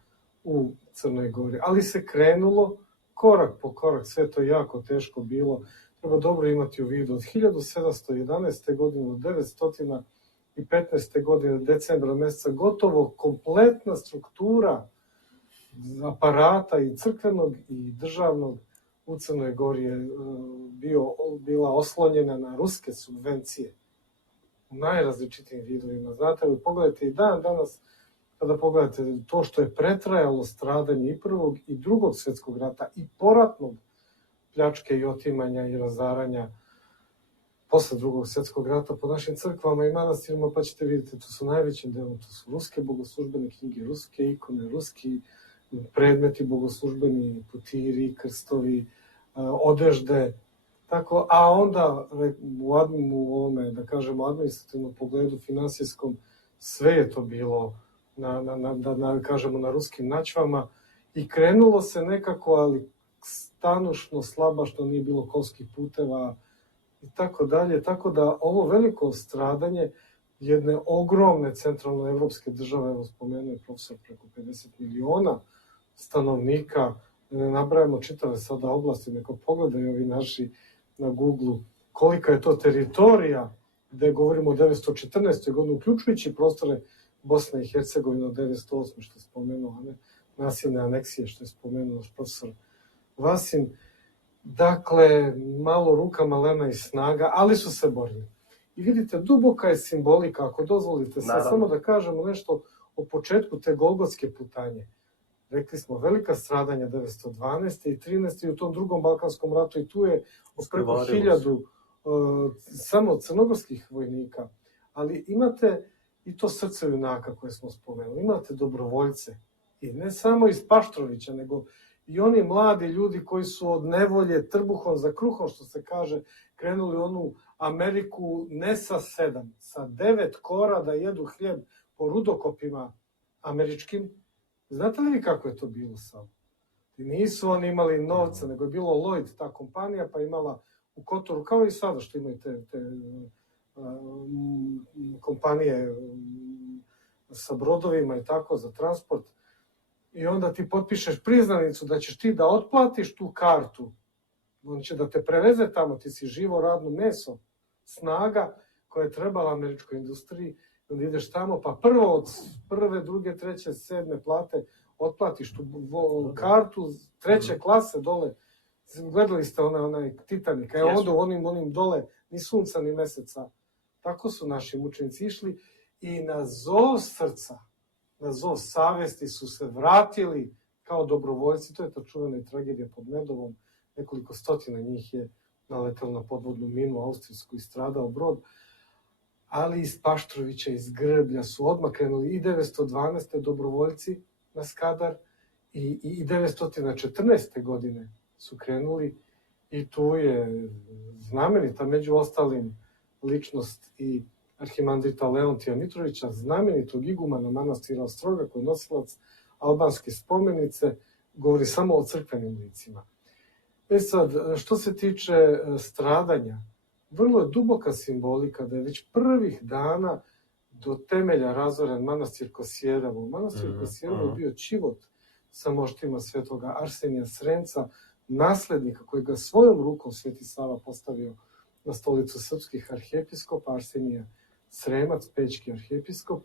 u Crnoj Gori. Ali se krenulo korak po korak, sve to jako teško bilo. Treba dobro imati u vidu. Od 1711. godine do 915. godine, decembra mjeseca, gotovo kompletna struktura aparata i crkvenog i državnog u Crnoj Gori je bila oslonjena na ruske subvencije u najrazličitijim vidovima. Znate, vi pogledajte i danas, kada pogledate to što je pretrajalo stradanje i Prvog i Drugog svjetskog rata i poratnog pljačke i otimanja i razaranja posle Drugog svjetskog rata po našim crkvama i manastirima, pa ćete vidjeti, to su najvećim delom, to su ruske bogoslužbene knjige, ruske ikone, ruski predmeti bogoslužbeni, putiri, krstovi, odežde, tako, a onda u ovome, da kažemo, administrativnom pogledu, finansijskom, sve je to bilo kažemo, na ruskim načvama i krenulo se nekako, ali stanušno, slabašno, nije bilo kolskih puteva i tako dalje, tako da ovo veliko stradanje jedne ogromne centralnoevropske države, evo spomenuo je profesor, preko 50 miliona stanovnika, ne nabrajamo čitave sada oblasti, neko pogledaju ovi naši na Google kolika je to teritorija, gde govorimo o 914. godini, uključujući prostore Bosne i Hercegovine od 908. što je spomenuo, a ne nasilne aneksije što je spomenuo profesor Vasin. Dakle, malo ruka, malena i snaga, ali su se borili. I vidite, duboka je simbolika, ako dozvolite sad samo da kažemo nešto o početku te Golgotske putanje. Rekli smo, velika stradanja 912. i 13. i u tom drugom Balkanskom ratu i tu je preko 1000 samo crnogorskih vojnika. Ali imate i to srce junaka koje smo spomenuli. Imate dobrovoljce. I ne samo iz Paštrovića, nego i oni mladi ljudi koji su od nevolje trbuhom za kruhom, što se kaže, krenuli u onu Ameriku ne sa 7, sa 9 kora da jedu hljeb po rudokopima američkim. Znate li vi kako je to bilo samo? I nisu oni imali novca, nego je bilo Lloyd, ta kompanija, pa imala u Kotoru, kao i sada što imaju te kompanije sa brodovima i tako za transport. I onda ti potpišeš priznanicu da ćeš ti da otplatiš tu kartu. On će da te preveze tamo, ti si živo radno meso, snaga koja je trebala američkoj industriji. Onda ideš tamo, pa prvo od prve, druge, treće, sedme plate otplatiš tu kartu treće klase dole. Gledali ste onaj Titanik, a onda u onim dole ni sunca ni meseca. Tako su naši mučenici išli i na zov srca, na zov savesti su se vratili kao dobrovoljci. To je ta čuvena tragedija pod Medovom. Nekoliko stotina njih je naletelo na podvodnu minu austrijsku i stradao brod. Ali iz Paštrovića, iz Grblja su odmah krenuli i 912. dobrovoljci na Skadar i 914. godine su krenuli i tu je znamenita među ostalim ličnost i arhimandrita Leontija Mitrovića, znamenitog igumana manastira Ostroga koji je nosilac albanske spomenice, govori samo o crkvenim licima. Sad, što se tiče stradanja, vrlo je duboka simbolika da je već prvih dana do temelja razoren manastir Kosjerevo. Manastir Kosjerevo je bio čivot sa moštima svetoga Arsenija Sremca, naslednika koji ga svojom rukom Sveti Sava postavio na stolicu srpskih arhijepiskopa, Arsenija Sremac, pećki arhijepiskop.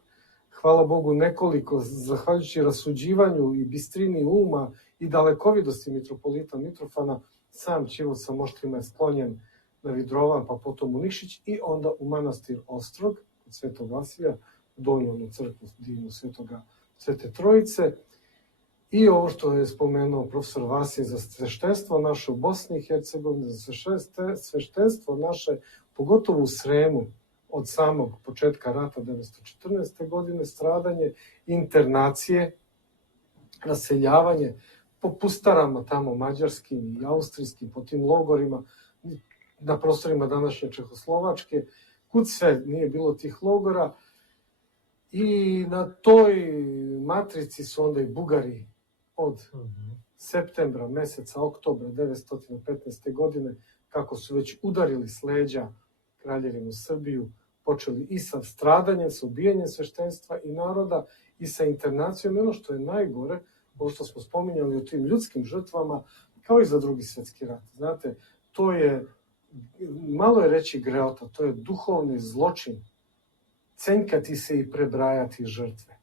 Hvala Bogu, nekoliko, zahvaljujući rasuđivanju i bistrini uma i dalekovidosti mitropolita Mitrofana, sam čivot sa moštima je sklonjen na Vidrovan, pa potom u Nikšić i onda u manastir Ostrog, kod Svetog Vasilja, donju crkvu divnu Svete Trojice. I ovo što je spomenuo profesor Vasilj za sveštenstvo naše u Bosni i Hercegovini, za sveštenstvo naše, pogotovo u Sremu, od samog početka rata 1914. godine, stradanje, internacije, raseljavanje po pustarama tamo mađarskim i austrijskim, po tim logorima, na prostorima današnje Čehoslovačke, kud sve nije bilo tih logora. I na toj matrici su onda i Bugari od septembra, meseca, oktobra 1915. godine, kako su već udarili s leđa Kraljevinu Srbiju, počeli i sa stradanjem, sa ubijanjem sveštenstva i naroda i sa internacijom. I ono što je najgore, ovo što smo spominjali o tim ljudskim žrtvama, kao i za Drugi svjetski rat. Znate, to je, malo je reći greota, to je duhovni zločin. Cenjkati se i prebrajati žrtve.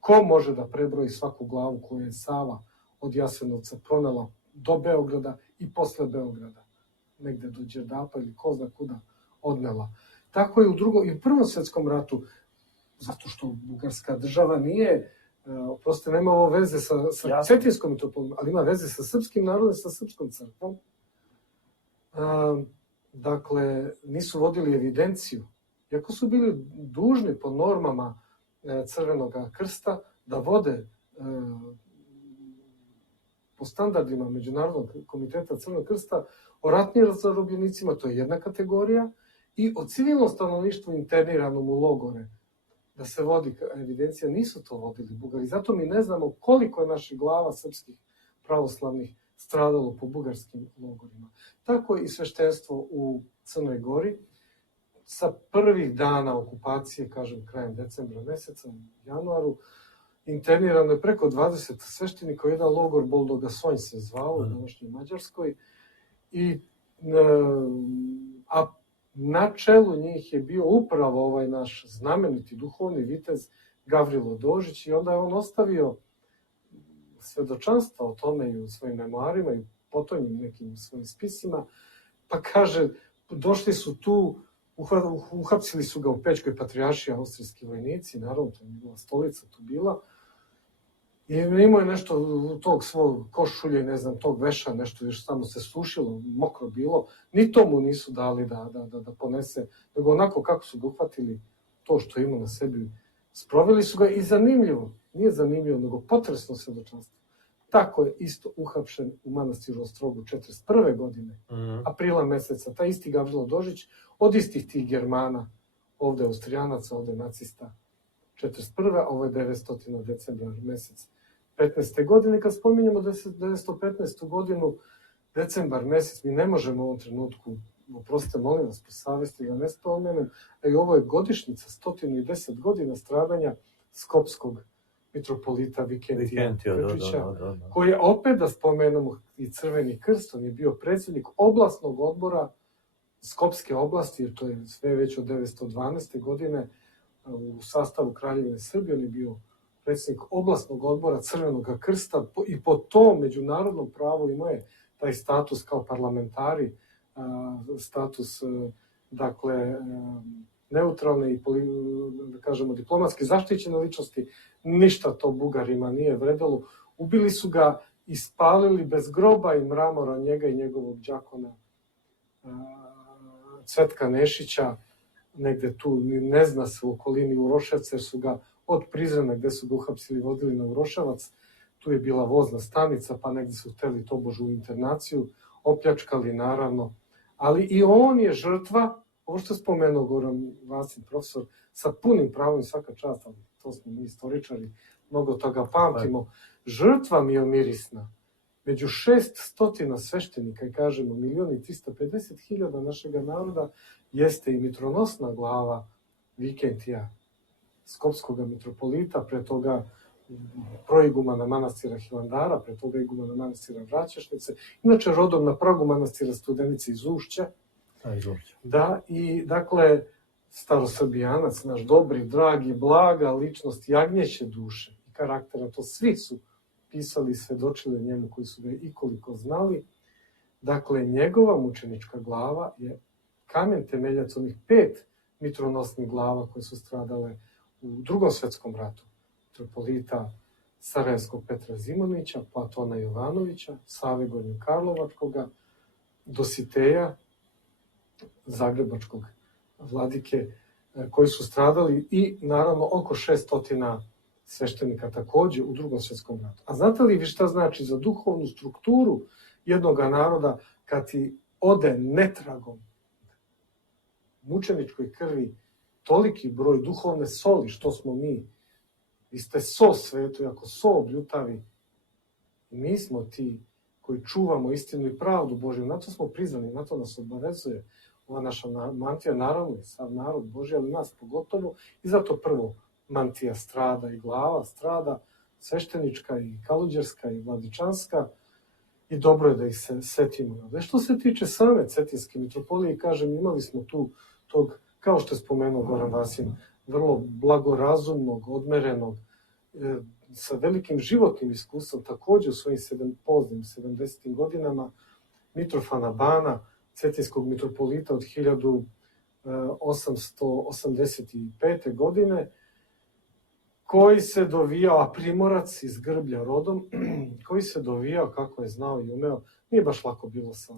Ko može da prebroji svaku glavu koju je Sava od Jasenovca pronela do Beograda i posle Beograda, negde do Đerdapa ili ko zna kuda odnela. Tako je i u Prvom svjetskom ratu, zato što bugarska država nije, prosto nema ovo veze sa Cetinskom mitropolijom, ali ima veze sa srpskim narodom, sa srpskom crkvom. Dakle, nisu vodili evidenciju. Iako su bili dužni po normama Crvenog krsta da vode po standardima Međunarodnog komiteta Crvenog krsta o ratnim zarobljenicima, to je jedna kategorija, i o civilnom stanovništvu interniranom u logore, da se vodi evidencija, nisu to vodili Bugari. Zato mi ne znamo koliko je naših glava srpskih pravoslavnih stradalo po bugarskim logorima. Tako i sveštenstvo u Crnoj Gori, sa prvih dana okupacije, kažem krajem decembra meseca, januaru, internirano je preko 20 sveštenika u jedan logor Boldoga Sonj se zvao u današnjoj Mađarskoj, a na čelu njih je bio upravo ovaj naš znameniti duhovni vitez Gavrilo Dožić, i onda je on ostavio svedočanstva o tome i u svojim memoarima i potonjim nekim svojim spisima, pa kaže, došli su tu, uhapsili su ga u Pećkoj patrijaršiji austrijski vojnici, naravno, to je njegova stolica tu bila, i imao je nešto tog svog košulje, ne znam, tog veša, nešto još samo se sušilo, mokro bilo, ni to mu nisu dali da ponese, nego onako kako su ga uhvatili, to što ima na sebi, sproveli su ga, i zanimljivo, nije zanimljivo, nego potresno svedočanstvo. Tako je isto uhapšen u manastiru Ostrogu 1941. godine, aprila meseca, taj isti Gavrilo Dožić, od istih tih Germana, ovde Austrijanaca, ovde nacista, 1941. a ovo je 900. decembra mesec 15. godine. Kad spominjemo 1915. godinu, decembar mesec, mi ne možemo u ovom trenutku, oprostite, molim vas, po savesti da ne spomenem, a i ovo je godišnjica 110 godina stradanja skopskog mitropolita Vikentija Krčića, koji je, opet da spomenemo, i Crveni krst, on je bio predsjednik oblastnog odbora Skopske oblasti, jer to je sve već od 912. godine, u sastavu Kraljevine Srbije, on je bio predsjednik oblastnog odbora Crvenog krsta, i po tom međunarodnom pravu imao je taj status kao parlamentari, status, dakle, neutralne i, da kažemo, diplomatski zaštićene ličnosti. Ništa to Bugarima nije vredelo. Ubili su ga i spalili bez groba i mramora njega i njegovog đakona Cvetka Nešića, negde tu, ne zna se, u okolini Uroševca, jer su ga od Prizrena, gde su ga uhapsili, vodili na Uroševac. Tu je bila vozna stanica, pa negde su hteli tobožu internaciju, opljačkali, naravno. Ali i on je žrtva, ovo što je spomenuo Goran Vasin, profesor, sa punim pravom, i svaka čast, ali to smo mi istoričari, mnogo toga pamtimo. Žrtva miromirisna, među 600 sveštenika, i kažemo 1.350.000 našega naroda, jeste i mitronosna glava Vikentija, skopskog mitropolita, pre toga proigumana manastira Hilandara, pre toga igumana manastira Vraćašnice, inače rodom na pragu manastira Studenice iz Ušća. Da, i dakle, starosrbijanac, naš dobri, dragi, blaga ličnost, jagnjeće duše i karaktera, to svi su pisali i svedočili o njemu koji su ga ikoliko znali. Dakle, njegova mučenička glava je kamen temeljac onih 5 mitronosnih glava koje su stradale u Drugom svjetskom ratu. Mitropolita Sarajevskog Petra Zimonvića, Platona Jovanovića, Save Gornjokarlovačkoga, Dositeja, Zagrebačkog vladike, koji su stradali, i naravno oko 600 sveštenika takođe u Drugom svjetskom ratu. A znate li vi šta znači za duhovnu strukturu jednog naroda kad ti ode netragom mučeničkoj krvi toliki broj duhovne soli, što smo mi? Vi ste so svetu, i ako so obljutavi, mi smo ti koji čuvamo istinu i pravdu Božju, na to smo prizvani, na to nas obavezuje ova naša mantija, naravno i sav narod Božji, ali nas pogotovo, i zato prvo mantija strada i glava strada, sveštenička i kaluđerska i vladičanska, i dobro je da ih se setimo. Što se tiče same Cetinske mitropolije, kažem, imali smo tu tog, kao što je spomenuo Goran Vasin, vrlo blagorazumnog, odmerenog, sa velikim životnim iskustvom, takođe u svojim poznim 70. godinama, Mitrofana Bana, cetinskog mitropolita od 1885. godine, koji se dovijao, a Primorac iz Grblja rodom, koji se dovijao kako je znao i umeo. Nije baš lako bilo sa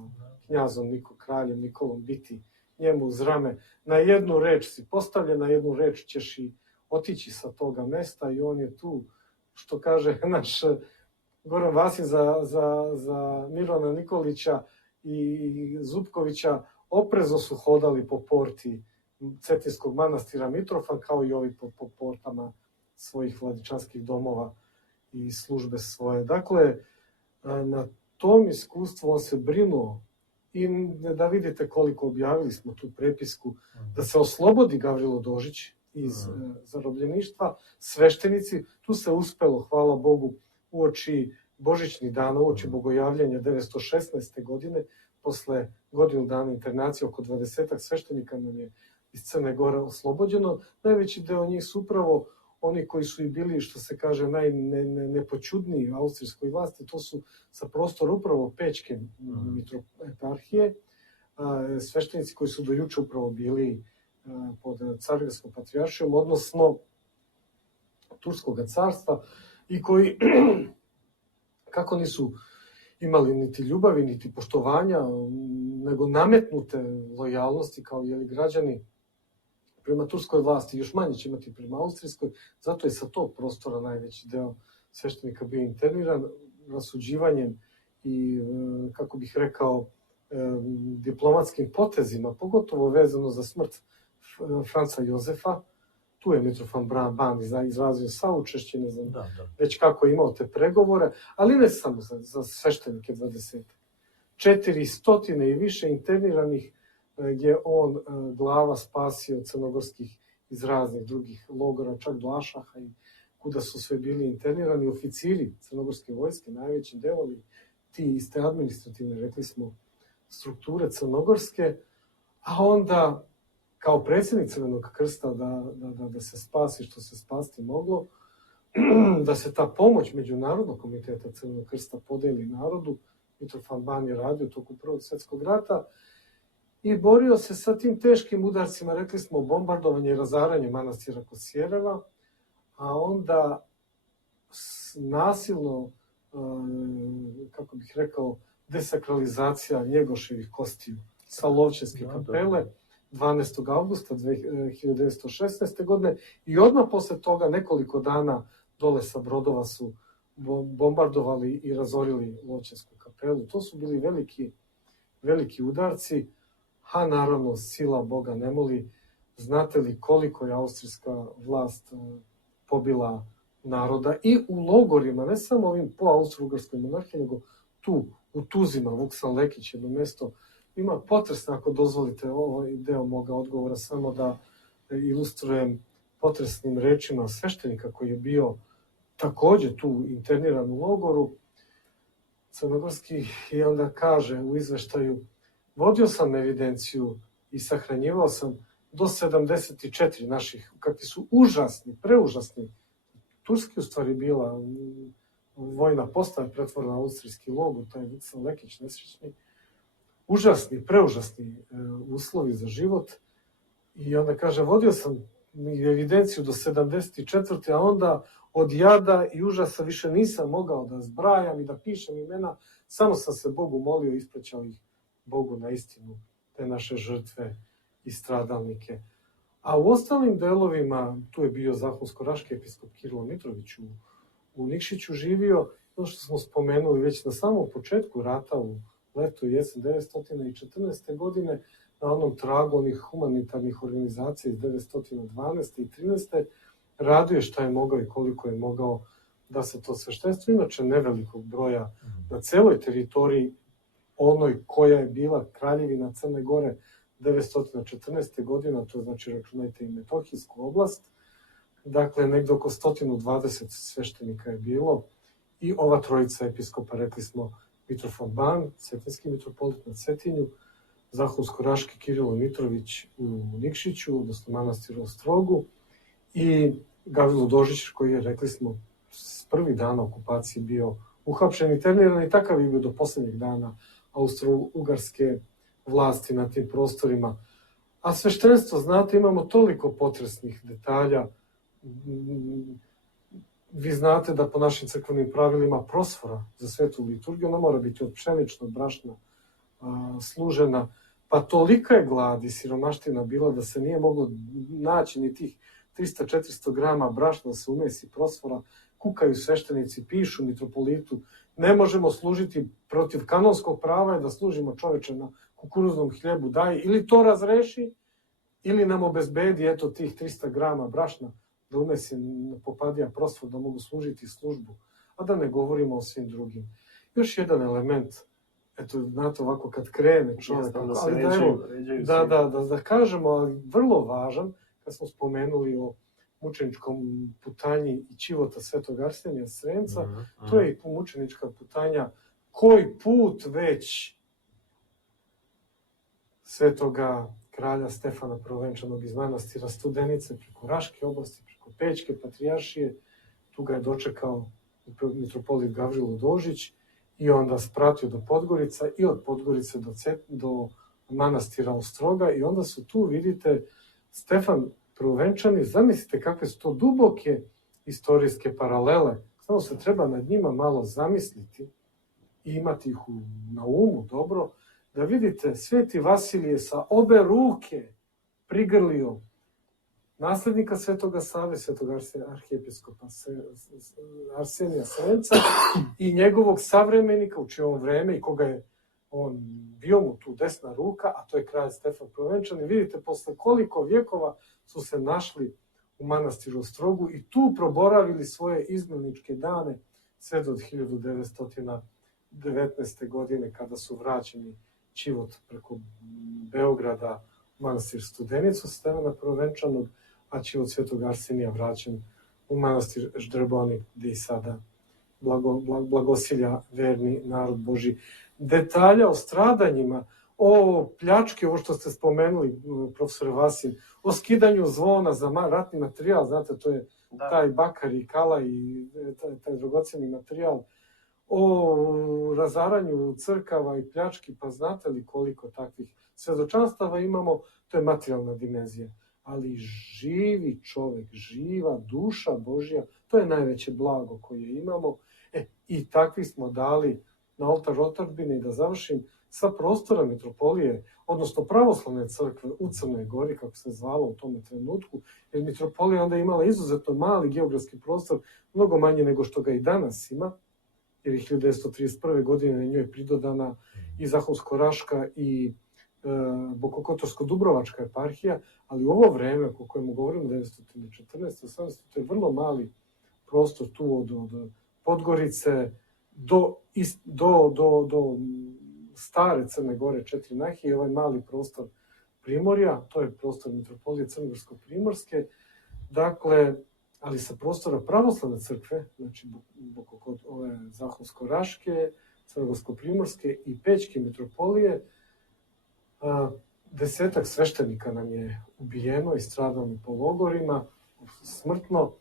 knjazom kraljem Nikolom biti njemu uz rame. Na jednu reč si postavljen, na jednu reč ćeš i otići sa toga mesta i on je tu, što kaže naš Goran Vasin za Mirona Nikolića i Zupkovića, oprezno su hodali po porti Cetinskog manastira Mitrofan, kao i ovi po portama svojih vladičanskih domova i službe svoje. Dakle, na tom iskustvu on se brinuo i da vidite koliko objavili smo tu prepisku, da se oslobodi Gavrilo Dožić iz zarobljeništva, sveštenici, tu se uspelo, hvala Bogu, uoči Božićnih dana, uoči Bogojavljanja 916. godine, posle godinu dana internacije, oko 20 sveštenika nam je iz Crne Gore oslobođeno. Najveći deo njih su upravo oni koji su i bili, što se kaže, najnepoćudniji u austrijskoj vlasti, to su sa prostora upravo Pećke mitroeparhije, sveštenici koji su do juče upravo bili pod Carigradskom patrijaršijom, odnosno Turskog carstva, i koji, kako nisu imali niti ljubavi, niti poštovanja, nego nametnute lojalnosti kao građani prema turskoj vlasti, još manje će imati prema austrijskoj, zato je sa tog prostora najveći deo sveštenika bio interniran rasuđivanjem i, kako bih rekao, diplomatskim potezima, pogotovo vezano za smrt Franca Jozefa. Tu je Mitrofan Ban izrazio saučešće, ne znam već kako je imao te pregovore, ali ne samo za sveštenike 20. 400 i više interniranih je on glava spasio crnogorskih iz raznih drugih logora, čak do Ašaha i kuda su sve bili internirani oficiri crnogorske vojske, najveći delovi ti iste administrativne, rekli smo, strukture crnogorske, a onda kao predsjednik Crvenog krsta da se spasi što se spasti moglo, da se ta pomoć Međunarodnog komiteta Crvenog krsta podeli narodu. Mitrofan Ban je radio tokom Prvog svjetskog rata i borio se sa tim teškim udarcima, rekli smo, bombardovanje i razaranje manastira Kosjereva, a onda nasilno, kako bih rekao, desakralizacija Njegoševih kostiju sa Lovćenske kapele 12. augusta 1916. godine i odmah posle toga nekoliko dana dole sa brodova su bombardovali i razorili Lovćensku kapelu. To su bili veliki udarci, a naravno sila Boga ne moli. Znate li koliko je austrijska vlast pobila naroda i u logorima, ne samo ovim po Austro-Ugarskoj monarhiji, nego tu u Tuzima, Vuksan Lekić, jedno mesto, ima potresno, ako dozvolite ovaj deo moga odgovora, samo da ilustrujem potresnim rečima sveštenika koji je bio takođe tu interniran u logoru crnogorski, i onda kaže u izveštaju: vodio sam evidenciju i sahranjivao sam do 74 naših, kakvi su užasni, preužasni. Turski u stvari bila vojna postava pretvorena u austrijski logor, to je Vuksan Lekić nesrećni. Užasni, preužasni uslovi za život. I onda kaže, vodio sam evidenciju do 74. a onda od jada i užasa više nisam mogao da zbrajam i da pišem imena, samo sam se Bogu molio i ispraćao ih Bogu na istinu, te naše žrtve i stradalnike. A u ostalim delovima, tu je bio Zahumsko-Raški episkop Kirilo Mitrović u Nikšiću živio, ono što smo spomenuli već na samom početku rata u leto i jesen 1914. godine, na onom tragu onih humanitarnih organizacija iz 1912. i 13. radio je šta je mogao i koliko je mogao da se to sveštenstvo, inače nevelikog broja na celoj teritoriji, onoj koja je bila Kraljevina Crne Gore 914. godina, to znači računajte i Metohijsku oblast, dakle negde oko 120 sveštenika je bilo i ova trojica episkopa, rekli smo, Mitrofa Ban, cetinski mitropolit na Cetinju, Zahumsko-Raški Kirilo Mitrović u Nikšiću, odnosno manastiru Ostrogu, i Gavrilo Dožić, koji je, rekli smo, s prvih dana okupacije bio uhapšen i terminiran, i takav je bio do posljednjeg dana austro-ugarske vlasti na tim prostorima. A sveštenstvo, znate, imamo toliko potresnih detalja. Vi znate da po našim crkvenim pravilima prosfora za svetu liturgiju, ona mora biti od pšeničnog brašna služena, pa tolika je glad i siromaština bila da se nije moglo naći ni tih 300-400 grama brašna da se umesi prosfora. Kukaju sveštenici, pišu mitropolitu, ne možemo služiti protiv kanonskog prava je da služimo čoveče na kukuruznom hljebu, daj ili to razreši, ili nam obezbedi eto tih 300 grama brašna da umesi popadija prostor da mogu služiti službu, a da ne govorimo o svim drugim. Još jedan element, eto, znate, ovako kad krene čovjek, ali da kažemo, ali vrlo važan, kad smo spomenuli o mučeničkom putanji i čivota Svetog Arsenija Sremca, to je i mučenička putanja koji put već svetoga kralja Stefana Prvovenčanog iz manastira Studenice preko Raške oblasti, preko Pećke patrijaršije. Tu ga je dočekao mitropolit Gavrilo Dožić i onda spratio do Podgorica i od Podgorice do manastira Ostroga, i onda su tu, vidite, Stefan Prvovenčani, zamislite kakve su to duboke istorijske paralele, samo se treba nad njima malo zamisliti i imati ih na umu dobro, da vidite, Sveti Vasilije sa obe ruke prigrlio naslednika Svetoga Save, Svetog arhijepiskopa Arsenija Sremca i njegovog savremenika u čije vreme i koga je on bio mu tu desna ruka, a to je kralj Stefan Prvovenčani. Vidite, posle koliko vjekova su se našli u manastiru Ostrogu i tu proboravili svoje izgnaničke dane sve do 1919. godine, kada su vraćeni čivot preko Beograda u manastir Studenicu Stefana Prvovenčanog, a čivot Svetog Arsenija vraćen u manastir Ždrbonik, gdje i sada blagosilja verni narod Boži. Detalja o stradanjima, o pljački, ovo što ste spomenuli, profesore Vasin, o skidanju zvona za ratni materijal, znate, to je taj bakar i kala i taj dragocjeni materijal, o razaranju crkava i pljački, pa znate li koliko takvih svedočanstava imamo, to je materijalna dimenzija. Ali živi čovek, živa duša Božja, to je najveće blago koje imamo. I takvi smo dali na oltar otadžbine, i da završim, sa prostora mitropolije, odnosno pravoslavne crkve u Crnoj Gori, kako se zvalo u tome trenutku, jer mitropolija onda imala izuzetno mali geografski prostor, mnogo manje nego što ga i danas ima, jer je 1931. godine na njoj pridodana i Zahumsko-Raška i Bokokotorsko-Dubrovačka eparhija, ali u ovo vreme, o kojemu govorimo, 1914. 18. to je vrlo mali prostor tu od Podgorice do stare Crne Gore, 4 nahije, i ovaj mali prostor Primorja, to je prostor mitropolije Crnogorsko-Primorske, dakle, ali sa prostora pravoslavne crkve, znači kod ove Zahumsko-Raške, Crnogorsko-Primorske i Pećke mitropolije, 10 sveštenika nam je ubijeno i stradano po logorima, smrtno,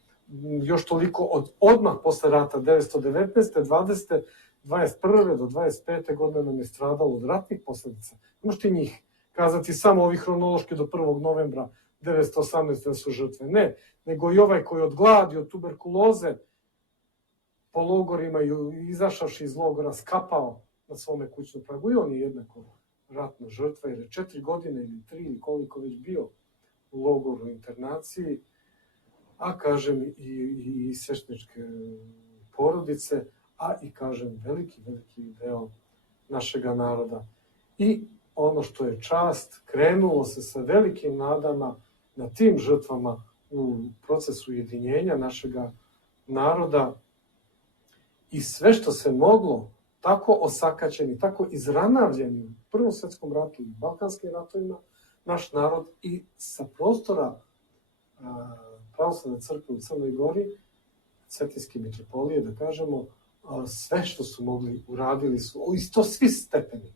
još toliko odmah posle rata, 1919. 20. 21. do 25. godine nam je stradalo od ratnih posledica. Možete njih kazati samo ovi hronološki do 1. novembra 1918. da su žrtve. Ne, nego i ovaj koji od gladi, od tuberkuloze po logorima i izašavši iz logora skapao na svome kućnom pragu. I on je jednako ratna žrtva, jer je 4 godine ili 3 ili koliko već bio u logoru internaciji, a kažem i svešteničke porodice, a i kažem veliki deo našega naroda. I ono što je čast, krenulo se sa velikim nadama na tim žrtvama u procesu ujedinjenja našega naroda, i sve što se moglo, tako osakaćeni, tako izranavljeni u Prvom svjetskom ratu i Balkanskim ratovima, naš narod i sa prostora pravoslavne crkve u Crnoj Gori, Cetinske mitropolije, da kažemo, sve što su mogli uradili su, i to svi stepeni,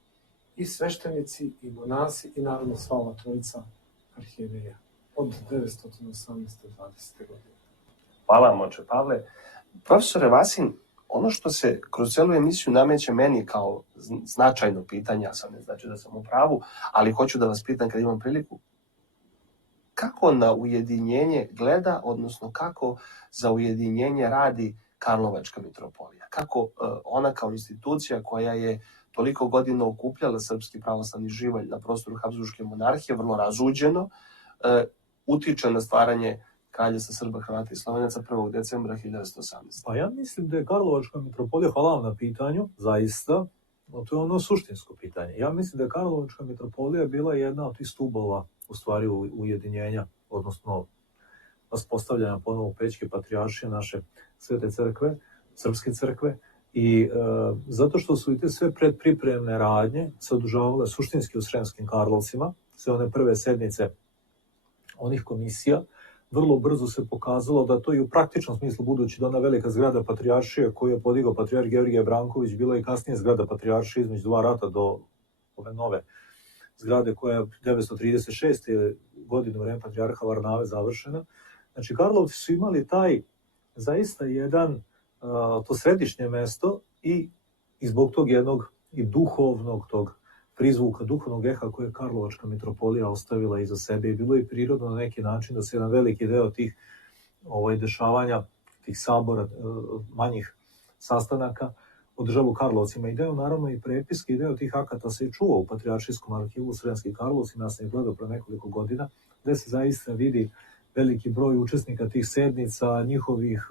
i sveštenici, i monasi, i naravno sva ova trojica arhijereja od 918. 20. godine. Hvala vam, oče Pavle. Profesore Vasin, ono što se kroz celu emisiju nameće meni kao značajno pitanje, ja sam ne znači da sam u pravu, ali hoću da vas pitam kad imam priliku, kako na ujedinjenje gleda, odnosno kako za ujedinjenje radi Karlovačka mitropolija? Kako ona kao institucija koja je toliko godina okupljala srpski pravoslavni živalj na prostoru Habsburške monarhije, vrlo razuđeno, utiče na stvaranje Kraljevstva Srba, Hrvata i Slovenaca 1. decembra 1918. Pa ja mislim da je Karlovačka mitropolija, hvala vam na pitanju, zaista, no to je ono suštinsko pitanje. Ja mislim da je Karlovačka mitropolija bila jedna od tih stubova u stvari ujedinjenja, odnosno uspostavljanja ponovo Pećke patrijaršije naše Svete crkve, Srpske crkve, i zato što su i te sve predpripremne radnje se održavale suštinski u Sremskim Karlovcima, sve one prve sednice onih komisija, vrlo brzo se pokazalo da to i u praktičnom smislu, budući da ona velika zgrada patrijaršije koju je podigao patrijarh Georgije Branković bila i kasnije zgrada patrijaršije između dva rata do ove nove zgrade koja je 936. godine u vreme patrijarha Varnave završena. Znači, Karlovci su imali taj zaista jedan to središnje mesto i zbog tog jednog i duhovnog tog prizvuka, duhovnog eha koje je Karlovačka mitropolija ostavila iza sebe, i bilo je prirodno na neki način da se jedan veliki deo tih dešavanja, tih sabora, manjih sastanaka održava u Karlovcima. I deo naravno i prepiske, i deo tih akata se i čuva u Patrijaršijskom arhivu u Sremskim Karlovcima. Ja sam ih gledao pre nekoliko godina, gde se zaista vidi veliki broj učesnika tih sednica, njihovih,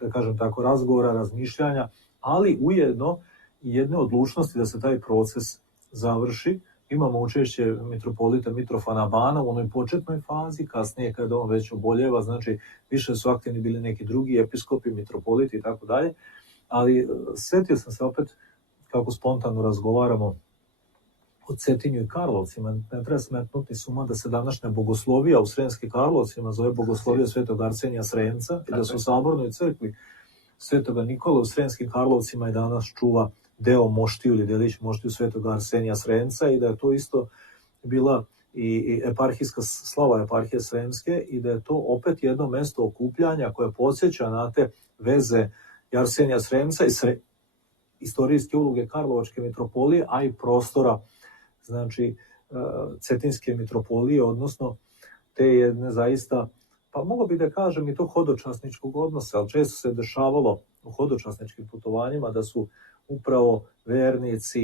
da kažem tako, razgovora, razmišljanja, ali ujedno i jedne odlučnosti da se taj proces završi. Imamo učešće mitropolita Mitrofana Bana u onoj početnoj fazi, kasnije kada on već oboljeva, znači više su aktivni bili neki drugi episkopi, mitropoliti i tako dalje, ali setio sam se opet, kako spontano razgovaramo o Cetinju i Karlovcima, ne treba smetnuti suma da se današnja bogoslovija u Sremskim Karlovcima zove bogoslovija Svetog Arsenija Sremca i da su u Sabornoj crkvi Svetoga Nikola u Sremskim Karlovcima i danas čuva deo moštiju ili delić moštiju Svetog Arsenija Sremca, i da je to isto bila i eparhijska slava eparhije Sremske, i da je to opet jedno mesto okupljanja koje podsjeća na te veze Arsenija Sremca i istorijske uloge Karlovačke mitropolije, a i prostora, znači, Cetinske mitropolije, odnosno te jedne zaista, pa mogu bi da kažem i to hodočasničkog odnosa, ali često se dešavalo u hodočasničkim putovanjima da su upravo vernici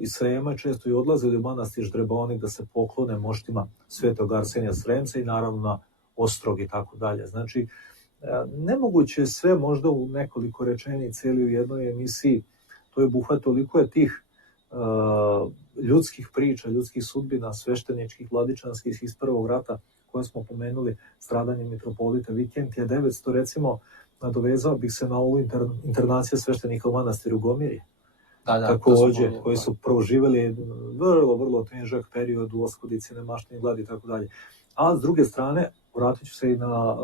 iz Srema često i odlazili u manastir Ždrebonik da se poklone moštima Svetog Arsenija Sremca i naravno na Ostrog i tako dalje. Znači, nemoguće je sve možda u nekoliko rečenica ili u jednoj emisiji, to je obuhvat, toliko je tih ljudskih priča, ljudskih sudbina, svešteničkih, vladičanskih iz prvog rata, koje smo pomenuli, stradanje mitropolita Vikentija 900, recimo, nadovezao bih se na ovu internaciju sveštenika u manastiru Gomirje. Takođe, koji su proživjeli vrlo težak period u oskodici, nemaštini, gladi i tako dalje. A s druge strane, vratit ću se i na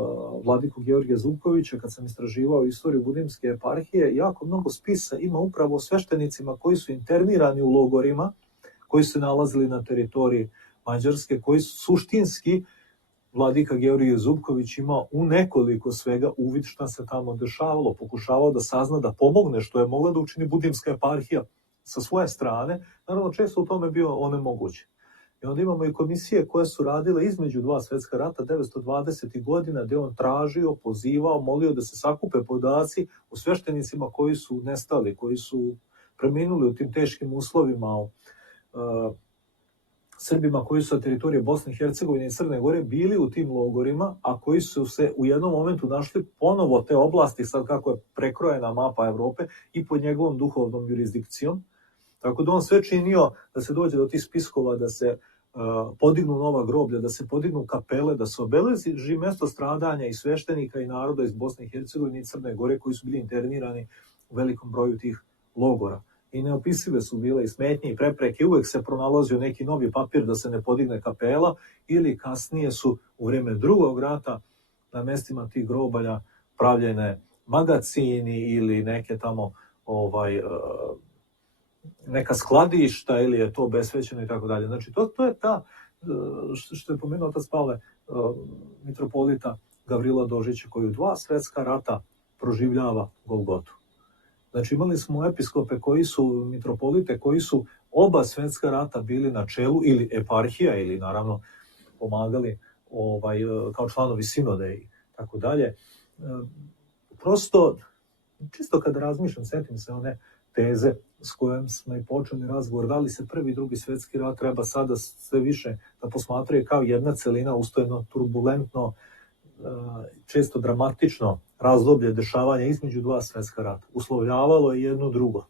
vladiku Georgija Zubkovića, kad sam istraživao istoriju Budimske eparhije, jako mnogo spisa ima upravo o sveštenicima koji su internirani u logorima, koji su se nalazili na teritoriji Mađarske, koji su suštinski vladika Georgije Zubković ima u nekoliko svega uvid šta se tamo dešavalo, pokušavao da sazna, da pomogne što je mogla da učini Budimska eparhija sa svoje strane, naravno često u tome bio onemogućen. I onda imamo i komisije koje su radile između dva svetska rata 920. godina, gde on tražio, pozivao, molio da se sakupe podaci o sveštenicima koji su nestali, koji su preminuli u tim teškim uslovima, o Srbima koji su na teritoriji Bosne i Hercegovine i Crne Gore bili u tim logorima, a koji su se u jednom momentu našli ponovo te oblasti, sad kako je prekrojena mapa Evrope, i pod njegovom duhovnom jurisdikcijom. Tako da on sve činio da se dođe do tih spiskova, da se podignu nova groblja, da se podignu kapele, da se obeleži mesto stradanja i sveštenika i naroda iz Bosne i Hercegovine i Crne Gore koji su bili internirani u velikom broju tih logora. I neopisive su bile i smetnje i prepreke, uvek se pronalazio neki novi papir da se ne podigne kapela, ili kasnije su u vreme drugog rata na mestima tih grobalja pravljene magacini ili neke tamo neka skladišta ili je to besvećeno i tako dalje. Znači, to je ta, što je pomenuo otac Pavle, mitropolita Gavrila Dožića, koji u 2 svjetska rata proživljava Golgotu. Znači, imali smo episkope koji su, mitropolite, koji su oba svjetska rata bili na čelu, ili eparhija, ili naravno pomagali kao članovi sinode i tako dalje. Prosto, čisto kad razmišljam, setim se one teze s kojom smo i počeli razgovor, da li se prvi i drugi svjetski rat treba sada sve više da posmatraju kao jedna celina, ustojno, turbulentno, često dramatično razdoblje dešavanja između 2 svjetska rata. Uslovljavalo je jedno drugo.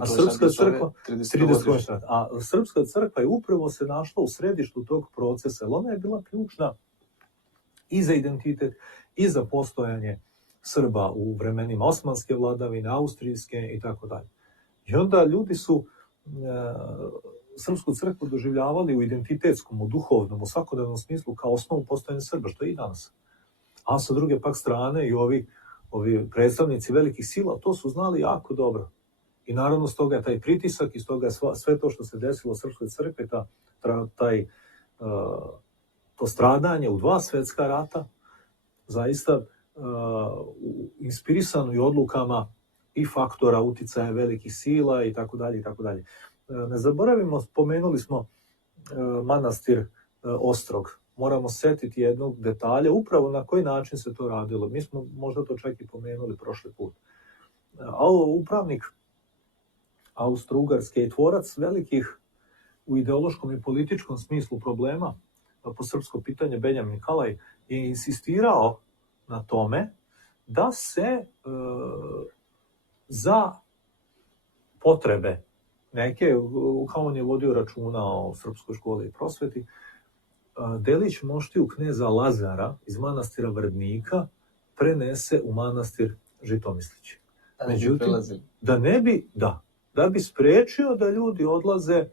A Srpska crkva, 30 godina. A Srpska crkva je upravo se našla u središtu tog procesa, jer ona je bila ključna i za identitet, i za postojanje Srba u vremenima osmanske vladavine, austrijske i tako dalje. I onda ljudi su Srpsku crkvu doživljavali u identitetskom, u duhovnom, u svakodnevnom smislu kao osnovu postojanja Srba, što je i danas. A sa druge pak strane i ovi predstavnici velikih sila to su znali jako dobro. I naravno stoga je taj pritisak i stoga je sve to što se desilo u Srpskoj crkvi, to stradanje u 2 svjetska rata, zaista inspirisano i odlukama i faktora uticaja velikih sila i tako dalje i tako dalje. Ne zaboravimo, spomenuli smo manastir Ostrog. Moramo setiti jednog detalja, upravo na koji način se to radilo. Mi smo možda to čak i pomenuli prošli put. Upravnik Austro-Ugarske i tvorac velikih u ideološkom i političkom smislu problema po srpsko pitanje, Benjamin Kalaj, je insistirao na tome da se za potrebe neke, kao on je vodio računa o Srpskoj školi i prosveti, delić moštiju kneza Lazara iz manastira Vrdnika prenese u manastir Žitomislići. Međutim, da bi sprečio da ljudi odlaze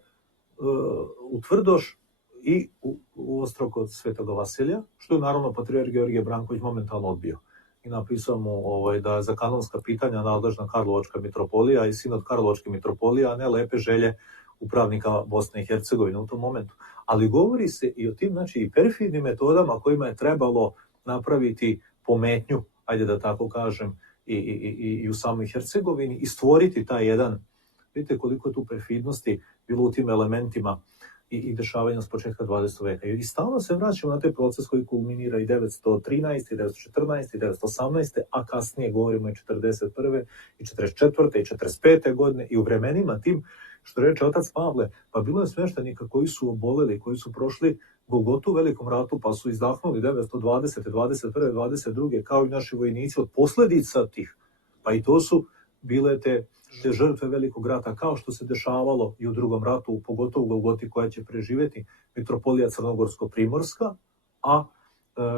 u Tvrdoš i u Ostrog kod Svetoga Vasilija, što je naravno patrijarh Georgije Branković momentalno odbio. I napisao mu da je za kanonska pitanja nadležna Karlovačka mitropolija i sinod Karlovačke mitropolije, a ne lepe želje upravnika Bosne i Hercegovine u tom momentu. Ali govori se i o tim, znači, i perfidnim metodama kojima je trebalo napraviti pometnju, ajde da tako kažem, i u samoj Hercegovini i stvoriti taj jedan, vidite koliko je tu perfidnosti bilo u tim elementima i dešavanja s početka 20. veka. I stalno se vraćamo na taj proces koji kulminira i 913, i 914, i 918, a kasnije govorimo i 41. i 44. i 45. godine i u vremenima tim, što reče otac Pavle, pa bilo je sveštenika koji su oboleli, koji su prošli Golgotu u Velikom ratu, pa su izdahnuli 920. 21. 22. kao i naši vojnici od posljedica tih. Pa i to su bile te žrtve Velikog rata, kao što se dešavalo i u Drugom ratu, pogotovo u Golgoti koja će preživjeti mitropolija Crnogorsko-Primorska, a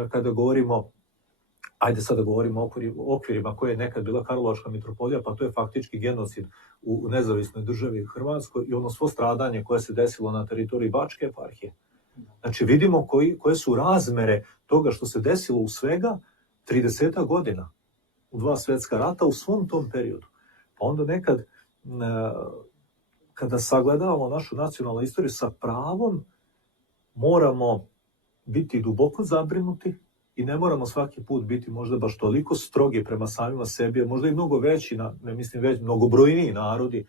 kada govorimo, ajde sada govorimo o okvirima koje je nekad bila Karlovačka mitropolija, pa to je faktički genocid u nezavisnoj državi Hrvatskoj i ono svo stradanje koje se desilo na teritoriji Bačke eparhije. Znači vidimo koje su razmere toga što se desilo u svega 30 godina, u 2 svjetska rata u svom tom periodu. Pa onda nekad, kada sagledavamo našu nacionalnu istoriju sa pravom, moramo biti duboko zabrinuti i ne moramo svaki put biti možda baš toliko strogi prema samima sebi, možda i mnogo veći, ne mislim već, mnogobrojniji narodi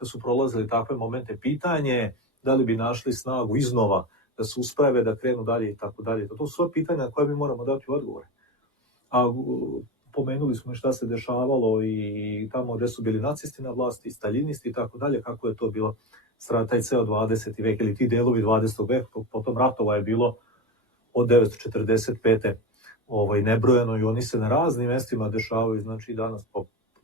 da su prolazili takve momente. Pitanje da li bi našli snagu iznova da se usprave, da krenu dalje i tako dalje. To su sva pitanja na koje mi moramo dati odgovore. A pomenuli smo šta se dešavalo i tamo gdje su bili nacisti na vlasti, staljinisti i tako dalje, kako je to bilo taj ceo 20. vek ili ti delovi 20. veka, potom ratova je bilo od 945. Nebrojeno i oni se na raznim mestima dešavaju, znači danas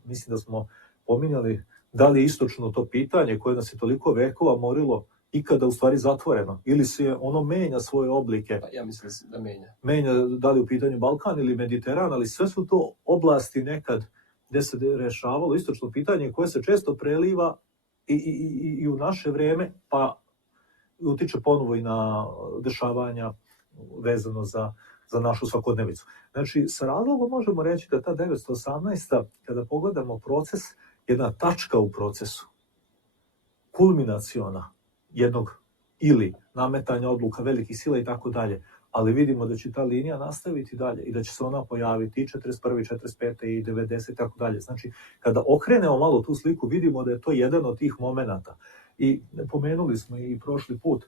mislim da smo pominjali da li je istočno to pitanje koje nas je toliko vekova morilo ikada u stvari zatvoreno, ili se ono menja svoje oblike. Pa ja mislim da menja. Menja, da li u pitanju Balkan ili Mediteran, ali sve su to oblasti nekad gdje se rešavalo istočno pitanje koje se često preliva i u naše vreme, pa utiče ponovo i na dešavanja vezano za za našu svakodnevicu. Znači, sa razlogom možemo reći da ta 918. kada pogledamo proces, jedna tačka u procesu, kulminaciona jednog ili nametanja odluka velikih sila i tako dalje, ali vidimo da će ta linija nastaviti dalje i da će se ona pojaviti i 41. 45. i 90. i tako dalje. Znači, kada okrenemo malo tu sliku, vidimo da je to jedan od tih momenata. I pomenuli smo i prošli put,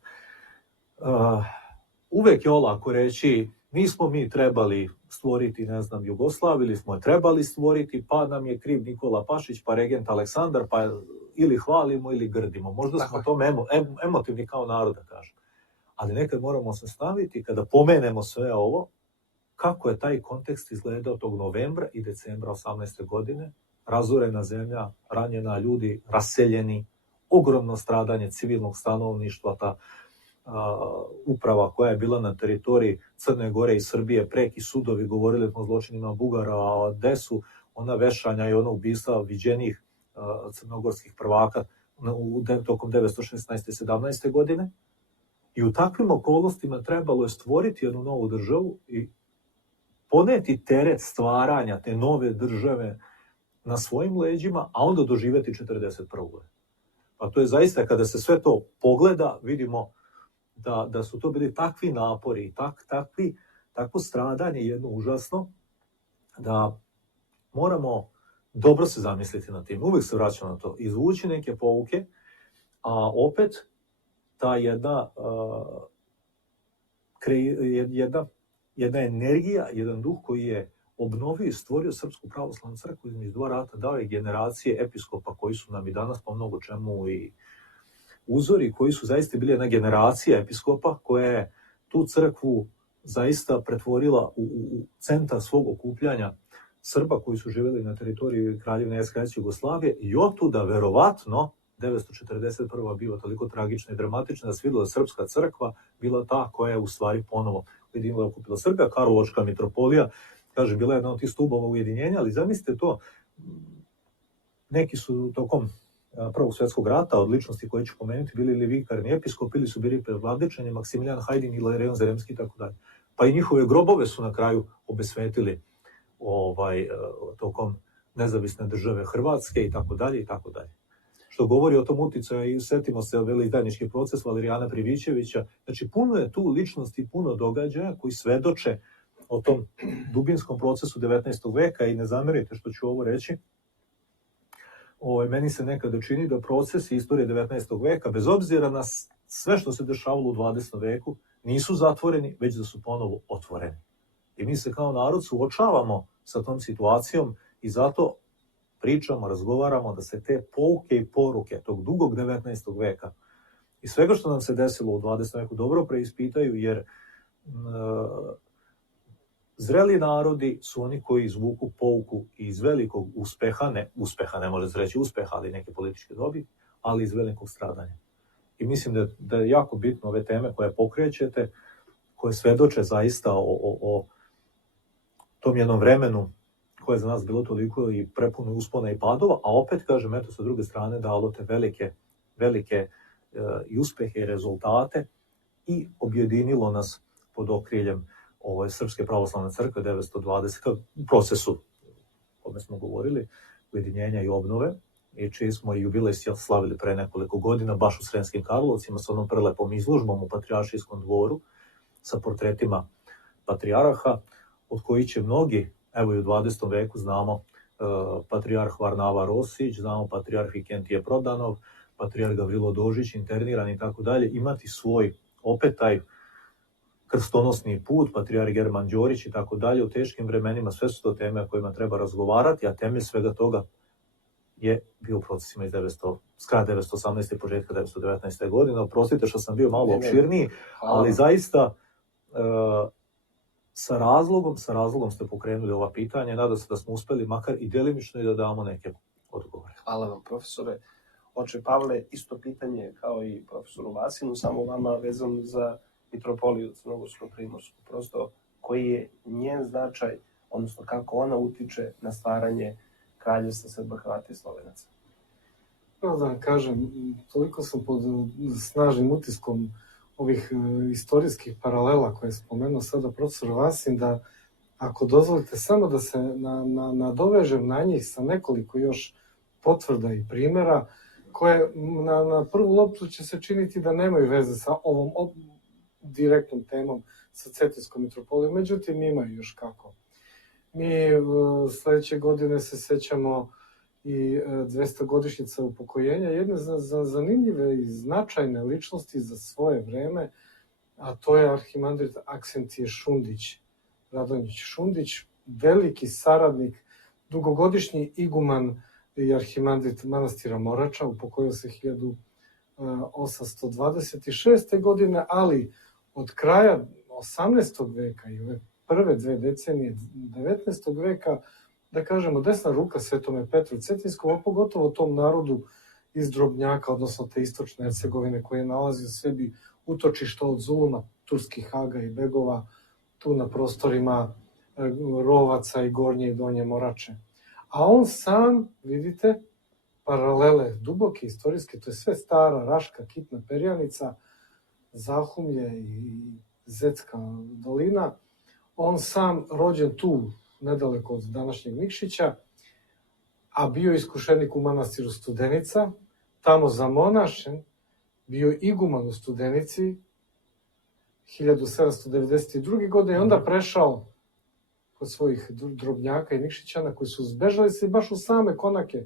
uvek je olako reći, nismo mi trebali stvoriti, ne znam, Jugoslaviju, ili smo je trebali stvoriti, pa nam je kriv Nikola Pašić, pa regent Aleksandar, pa ili hvalimo ili grdimo. Možda smo tome emotivni kao narod, da kažem. Ali nekad moramo se staviti, kada pomenemo sve ovo, kako je taj kontekst izgledao tog novembra i decembra 18. godine, razorena zemlja, ranjena ljudi, raseljeni, ogromno stradanje civilnog stanovništva, ta uprava koja je bila na teritoriji Crne Gore i Srbije, preki sudovi, govorili smo o zločinima Bugara, a gde su ona vešanja i ona ubistva viđenih crnogorskih prvaka tokom 1916. i 17. godine. I u takvim okolnostima trebalo je stvoriti jednu novu državu i poneti teret stvaranja te nove države na svojim leđima, a onda doživjeti 41. Pa to je zaista, kada se sve to pogleda, vidimo da su to bili takvi napori i takvo stradanje jedno užasno, da moramo dobro se zamisliti na tim. Uvijek se vraćamo na to. Izvući neke pouke, a opet ta jedna energija, jedan duh koji je obnovio i stvorio Srpsku pravoslavnu crkvu između dva rata, dao je generacije episkopa koji su nam i danas po mnogo čemu i uzori, koji su zaista bili jedna generacija episkopa koja je tu crkvu zaista pretvorila u centar svog okupljanja Srba koji su živjeli na teritoriji Kraljevine SHS Jugoslavije i otuda verovatno 941. bila toliko tragična i dramatična da se vidjela Srpska crkva bila ta koja je u stvari ponovo ujedinila i okupila Srbija. Karlovačka mitropolija, kaže, bila je jedna od tih stubova ujedinjenja, ali zamislite to, neki su tokom Prvog svjetskog rata, od ličnosti koje ću pomenuti, bili ili vikarni episkop, ili su bili predvladečani, Maksimilijan Hajdin ili Rejon Zaremski i tako dalje. Pa i njihove grobove su na kraju obesvetili tokom nezavisne države Hrvatske i tako dalje i tako dalje. Što govori o tom uticaju, i setimo se veleizdajnički proces Valerijana Privićevića. Znači, puno je tu ličnosti, puno događaja koji svedoče o tom dubinskom procesu 19. veka i ne zamerite što ću ovo reći. Meni se nekada čini da procesi istorije 19. veka, bez obzira na sve što se dešavalo u 20. veku, nisu zatvoreni, već da su ponovo otvoreni. I mi se kao narod suočavamo sa tom situacijom i zato pričamo, razgovaramo da se te pouke i poruke tog dugog 19. veka i svega što nam se desilo u 20. veku dobro preispitaju, jer zreli narodi su oni koji izvuku pouku iz velikog uspeha, ne može se reći uspeha, ali neke političke dobi, ali iz velikog stradanja. I mislim da je jako bitno ove teme koje pokrećete, koje svedoče zaista o tom jednom vremenu koje je za nas bilo toliko i prepuno uspona i padova, a opet, kažem, eto, sa druge strane dalo te velike i uspehe i rezultate i objedinilo nas pod okriljem Srpske pravoslavne crkve 920. u procesu o kome smo govorili, ujedinjenja i obnove, i čiji smo i jubilej slavili pre nekoliko godina, baš u Sremskim Karlovcima, sa onom prelepom izložbom u Patrijaršijskom dvoru, sa portretima patrijaraha, od kojih će mnogi, evo i u 20. veku znamo patrijarh Varnava Rosić, znamo patrijarh Vikentije Prodanov, patrijarh Gavrilo Dožić, interniran i tako dalje, imati svoj, opet taj krstonosni put, patrijarh German Đorić i tako dalje, u teškim vremenima. Sve su to teme o kojima treba razgovarati, a temelj svega toga je bio u procesima iz kraja 1918. i početka 1919. godine. Oprostite što sam bio malo opširniji, ali zaista sa razlogom ste pokrenuli ova pitanja. Nadam se da smo uspeli makar i delimično i da damo neke odgovore. Hvala vam, profesore. Oče Pavle, isto pitanje kao i profesoru Vasinu, samo vama vezano za mitropoliju Crnogorsko-primorsku. Prosto, koji je njen značaj, odnosno kako ona utiče na stvaranje kraljevstva Srba, Hrvata i Slovenaca? Da kažem, toliko sam pod snažnim utiskom ovih istorijskih paralela koje je spomenuo sada profesor Vasin, da ako dozvolite samo da se nadovežem na njih sa nekoliko još potvrda i primjera koje na prvu loptu će se činiti da nemaju veze sa ovom direktnom temom sa Cetinskom mitropolijom, međutim imaju još kako. Mi sledeće godine se sećamo i 200-godišnjica upokojenja jedne zanimljive i značajne ličnosti za svoje vreme, a to je arhimandrit Aksentije Šundić, Radonjić Šundić, veliki saradnik, dugogodišnji iguman i arhimandrit manastira Morača, upokojio se 1826. godine, ali od kraja 18. veka i ove prve dve decenije 19. veka, da kažemo, desna ruka Svetome Petru Cetinskom, a pogotovo tom narodu iz Drobnjaka, odnosno te istočne Hercegovine, koje nalazi u sebi utočišta od zuluma turskih haga i begova, tu na prostorima Rovaca i Gornje i Donje Morače. A on sam, vidite, paralele duboke, istorijske, to je sve stara, Raška, Kitna perjanica, Zahumlje i Zetska dolina, on sam rođen tu, nedaleko od današnjeg Nikšića, a bio iskušenik u manastiru Studenica, tamo zamonašen, bio iguman u Studenici 1792. godine i onda prešao kod svojih Drobnjaka i Nikšićana koji su zbežali se baš u same konake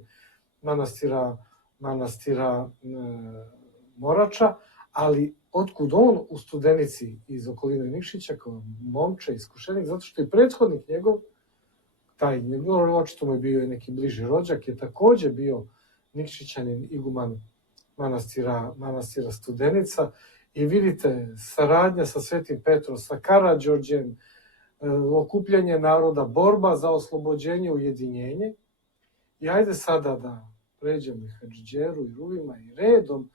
manastira Morača, ali otkud on u Studenici iz okoline Nikšića kao momče, iskušenik, zato što je prethodnik njegov, taj njegov, očito mu je bio i neki bliži rođak, je takođe bio Nikšićanin, iguman manastira Studenica. I vidite, saradnja sa Svetim Petrom, sa Karađorđem, okupljanje naroda, borba za oslobođenje, ujedinjenje. I ajde sada da pređemo i Hadžidžeru i Ruvima i redom.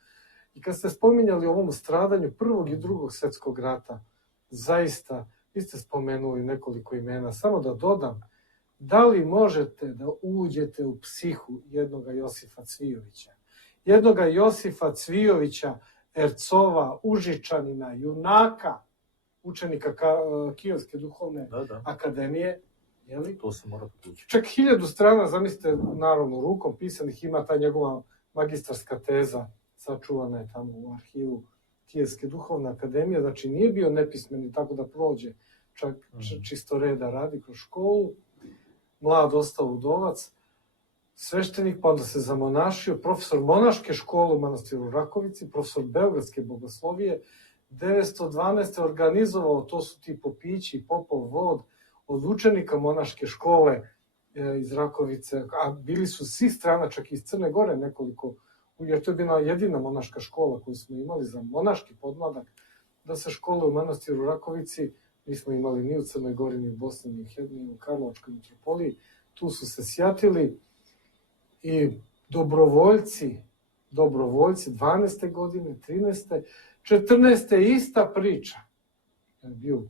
I kad ste spominjali o ovom stradanju Prvog i Drugog svetskog rata, zaista, vi ste spomenuli nekoliko imena, samo da dodam, da li možete da uđete u psihu jednoga Josifa Cvijovića? Jednoga Josifa Cvijovića, Ercova, Užičanina, junaka, učenika Kijevske duhovne akademije. Jeli? To se mora potući. Čak 1000 strana, zamislite, naravno rukom pisanih, ima ta njegova magistarska teza, sačuvana je tamo u arhivu Kijevske duhovne akademije, znači nije bio nepismeni tako da prođe, čak čisto reda radi kroz školu, mlad ostao udovac, sveštenik, pa onda se zamonašio, profesor monaške škole u manastiru Rakovici, profesor beogradske bogoslovije, 912. organizovao, to su ti popići, popov vod, od učenika monaške škole iz Rakovice, a bili su svi strana, čak i iz Crne Gore nekoliko, jer to je bila jedina monaška škola koju smo imali za monaški podmladak, da se škole u manastiru Rakovici nismo imali ni u Crnoj Gori, ni u Bosni, ni u Karlovačkoj mitropoliji. Tu su se sjatili i dobrovoljci 12. godine, 13. 14. ista priča. Bio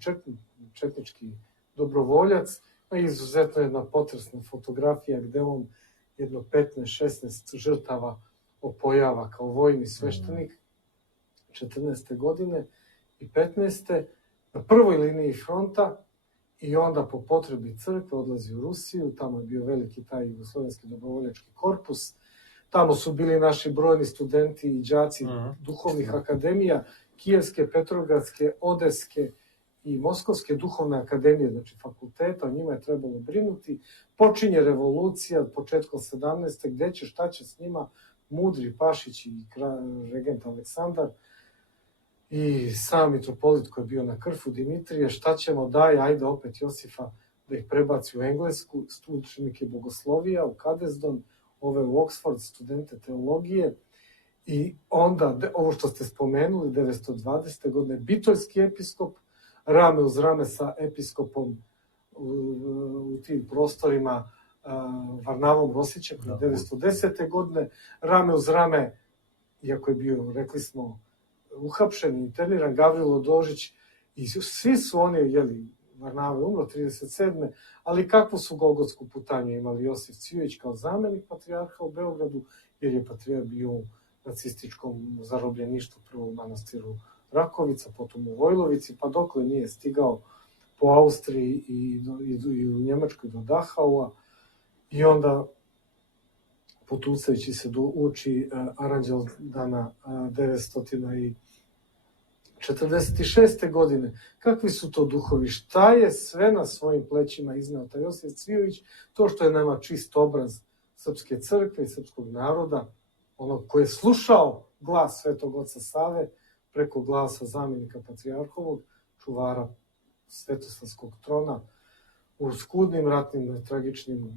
četnički dobrovoljac, a izuzetno jedna potresna fotografija gde on jedno 15-16 žrtava opojava kao vojni sveštenik 14. godine i 15. na prvoj liniji fronta i onda po potrebi crkve odlazi u Rusiju, tamo je bio veliki taj jugoslovenski dobrovoljački korpus, tamo su bili naši brojni studenti i đaci duhovnih akademija, Kijevske, Petrogradske, Odeske i Moskovske duhovne akademije, znači fakulteta, o njima je trebalo brinuti. Počinje revolucija početkom 17. Gde će, šta će s njima, mudri Pašić i regent Aleksandar i sam mitropolit koji je bio na Krfu, Dimitrije, šta ćemo, ajde opet Josifa da ih prebaci u Englesku, učenike bogoslovija, u Kadesdon, ove u Oxford, studente teologije. I onda, ovo što ste spomenuli, 920. godine, bitoljski episkop, rame uz rame sa episkopom u tim prostorima Varnavom Rosićem, 910. godine, rame uz rame, iako je bio, rekli smo, uhapšen i interniran, Gavrilo Dožić, i svi su oni, Varnava je umro 37. Ali kakvu su golgotsku putanju imali Josif Cvijović kao zamenik patrijarha u Beogradu, jer je patrijarh bio u nacističkom zarobljeništvu prvo u manastiru Rakovica, potom u Vojlovici, pa dokle nije stigao po Austriji i u Njemačkoj do Dachaua, i onda potucajući se do uči Aranđeldana 946. godine. Kakvi su to duhovi? Šta je sve na svojim plećima izneo taj Josif Cvijović? To što je nama čist obraz srpske crkve i srpskog naroda, onog koji je slušao glas Svetog Oca Save preko glasa zamjenika patrijarhovog, čuvara Svetosavskog trona, u skudnim ratnim, tragičnim,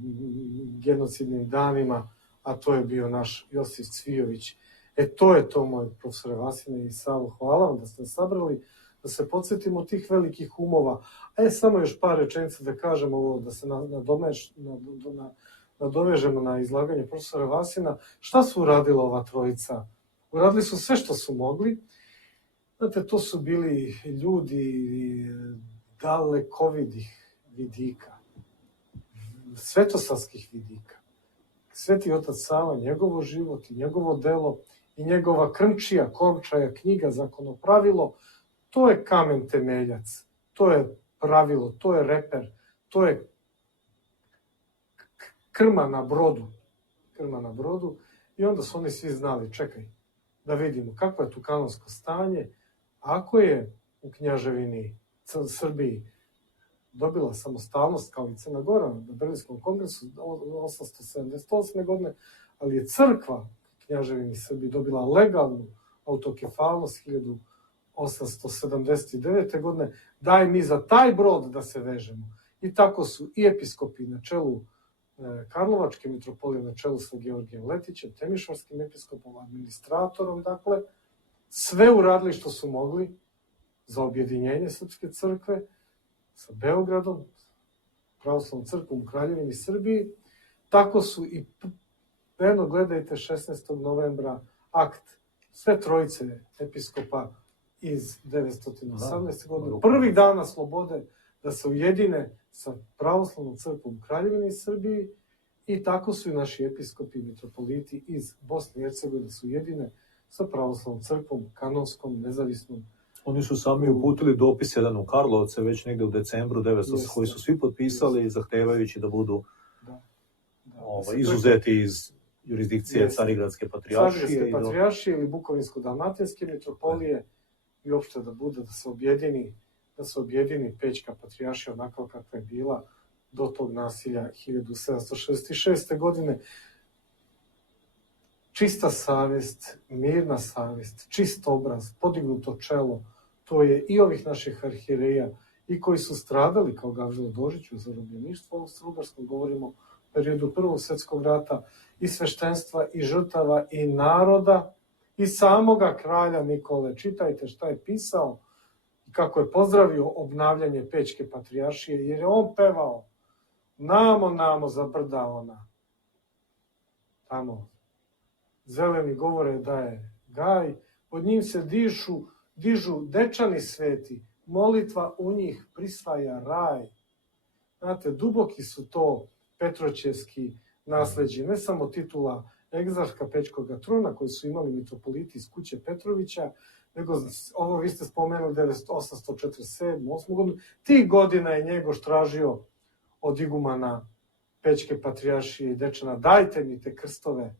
genocidnim danima, a to je bio naš Josif Cvijović. To je to, moj profesore Vasine i Savo, hvala vam da ste sabrali, da se podsjetimo tih velikih umova. Samo još par rečenica da kažemo ovo, da se nadovežemo na izlaganje profesora Vasina. Šta su uradila ova trojica? Uradili su sve što su mogli. Znate, to su bili ljudi dalekovidih vidika, svetosavskih vidika. Sveti otac Sava, njegovo život i njegovo delo i njegova krmčija, Korčaja knjiga, Zakonopravilo, to je kamen temeljac, to je pravilo, to je reper, to je krma na brodu. I onda su oni svi znali, čekaj, da vidimo kakvo je tu kanonsko stanje. Ako je u knjaževini Srbiji dobila samostalnost kao i Crna Gora na Berlinskom kongresu 878. godine, ali je crkva knjaževini Srbiji dobila legalnu autokefalnost 1879. godine, daj mi za taj brod da se vežemo. I tako su i episkopi na čelu Karlovačke mitropolije, na čelu sa Georgijem Letićem, Temišvarskim episkopom, administratorom, dakle, sve uradili što su mogli za objedinjenje Srpske crkve sa Beogradom, pravoslavnom crkvom u Kraljevini Srbiji. Tako su i, eno gledajte, 16. novembra akt sve trojice episkopa iz 918. godine, prvih dana slobode, da se ujedine sa pravoslavnom crkvom u Kraljevini Srbiji, i tako su i naši episkopi i mitropoliti iz Bosne i Hercegovine da se ujedine sa pravoslavnom crkvom, kanonskom, nezavisnom. Oni su sami uputili dopis jedan u Karlovce već negde u decembru 900, koji su svi potpisali zahtevajući da budu izuzeti iz jurisdikcije Carigradske patrijaršije. Carigradske patrijaršije ili Bukovinsko-dalmatinske mitropolije, i uopšte da se objedini Pećka patrijaršija onako kakva je bila do tog nasilja 1766. godine. Čista savjest, mirna savjest, čist obraz, podignuto čelo, to je i ovih naših arhijereja, i koji su stradali kao Gavžilo Dožić u zarobljeništvu austrougarskom, govorimo o periodu Prvog svjetskog rata, i sveštenstva, i žrtava, i naroda, i samoga kralja Nikole. Čitajte šta je pisao i kako je pozdravio obnavljanje Pećke patrijaršije, jer je on pevao namo za brda ona. Tamo zeleni govore da je gaj, pod njim se dižu dečani sveti, molitva u njih prisvaja raj. Znate, duboki su to petroćevski nasleđi, ne samo titula egzarha Pećkoga trona koji su imali mitropoliti iz kuće Petrovića, nego ovo vi ste spomenuli 847. 8. godinu. Tih godina je Njegoš tražio od igumana Pećke patrijaršije i dečana, dajte mi te krstove,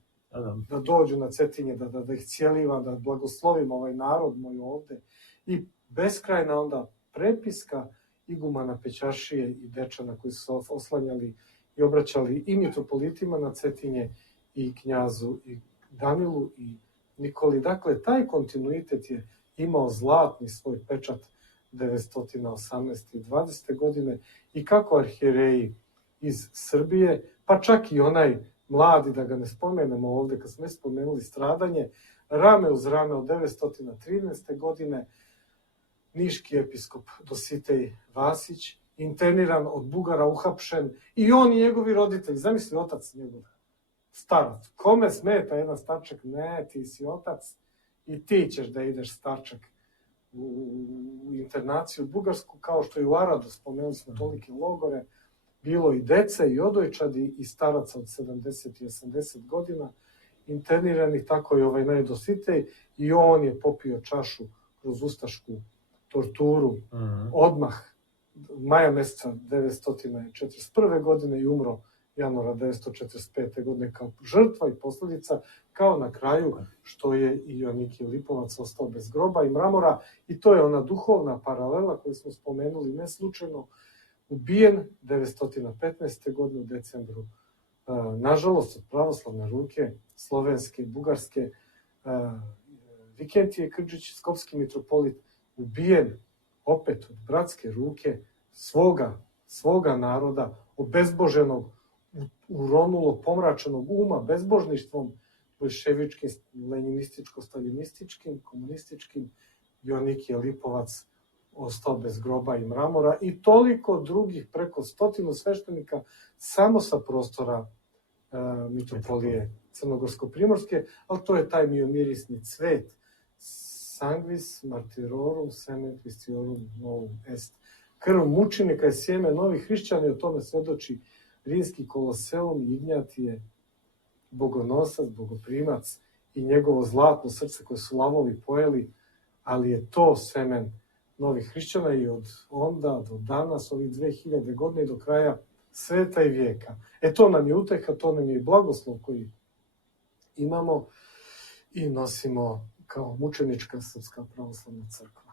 da dođu na Cetinje, da ih cijelivam, da blagoslovim ovaj narod moj ovde. I beskrajna onda prepiska igumana Pećaršije i dečana koji su oslanjali i obraćali i mitropolitima na Cetinje, i knjazu i Danilu i Nikoli. Dakle, taj kontinuitet je imao zlatni svoj pečat 918. i 20. godine, i kako arhijereji iz Srbije, pa čak i onaj mladi, da ga ne spomenemo ovde, kad smo spomenuli stradanje, rame uz rame od 913. godine, niški episkop Dositej Vasić, interniran od Bugara, uhapšen, i on i njegovi roditelji, zamisli otac njegov, starac. Kome smeta jedan starčak? Ne, ti si otac i ti ćeš da ideš starčak u internaciju bugarsku, kao što i u Aradu, spomenuli smo tolike logore, bilo i dece i odojčadi i staraca od 70 i 80 godina interniranih, tako i ovaj najdositej, i on je popio čašu kroz ustašku torturu, Mhm. odmah maja mjeseca 1941. godine i umro januara 1945. godine kao žrtva i posljedica, kao na kraju što je i Joannikije Lipovac ostao bez groba i mramora. I to je ona duhovna paralela koju smo spomenuli ne slučajno. Ubijen 1915. godine u decembru. Nažalost, od pravoslavne ruke, slovenske, bugarske, Vikentije Krdžić, skopski mitropolit, ubijen opet od bratske ruke svoga naroda, obezboženog, uronulog, pomračenog uma, bezbožništvom, bolševičkim, leninističko-stalinističkim, komunističkim. Joannikije Lipovac ostao bez groba i mramora i toliko drugih, preko 100 sveštenika samo sa prostora mitropolije Crnogorsko-primorske, ali to je taj miomirisni cvet. Sanguis martyrorum semen Christiorum novum est. Krv mučenika je sjeme novih hrišćana i o tome svedoči rimski koloseum. Ignjatije, bogonosac, bogoprimac i njegovo zlatno srce koje su lavovi pojeli, ali je to semen novih hrišćana i od onda do danas, ovih 2000 godina i do kraja sveta i vijeka. To nam je uteha, to nam je blagoslov koji imamo i nosimo kao mučenička Srpska pravoslavna crkva.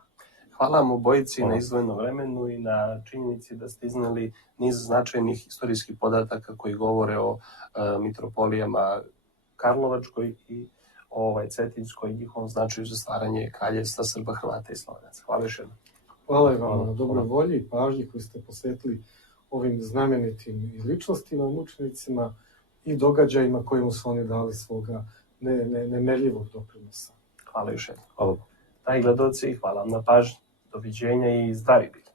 Hvala vam obojici na izdvojenom vremenu i na činjenici da ste izneli niz značajnih istorijskih podataka koji govore o mitropolijama Karlovačkoj i Cetinjskoj i njihovom značaju za stvaranje kraljevstva Srba, Hrvata i Slovenaca. Hvala još jednom. Hvala i vam na dobroj volji i pažnji koju ste posvetili ovim znamenitim ličnostima, mučenicima i događajima kojima su oni dali svoga nemerljivog doprinosa. Hvala još jednom. Hvala. Dragi gledaoci, hvala vam na pažnji. Doviđenja i zdravi bili.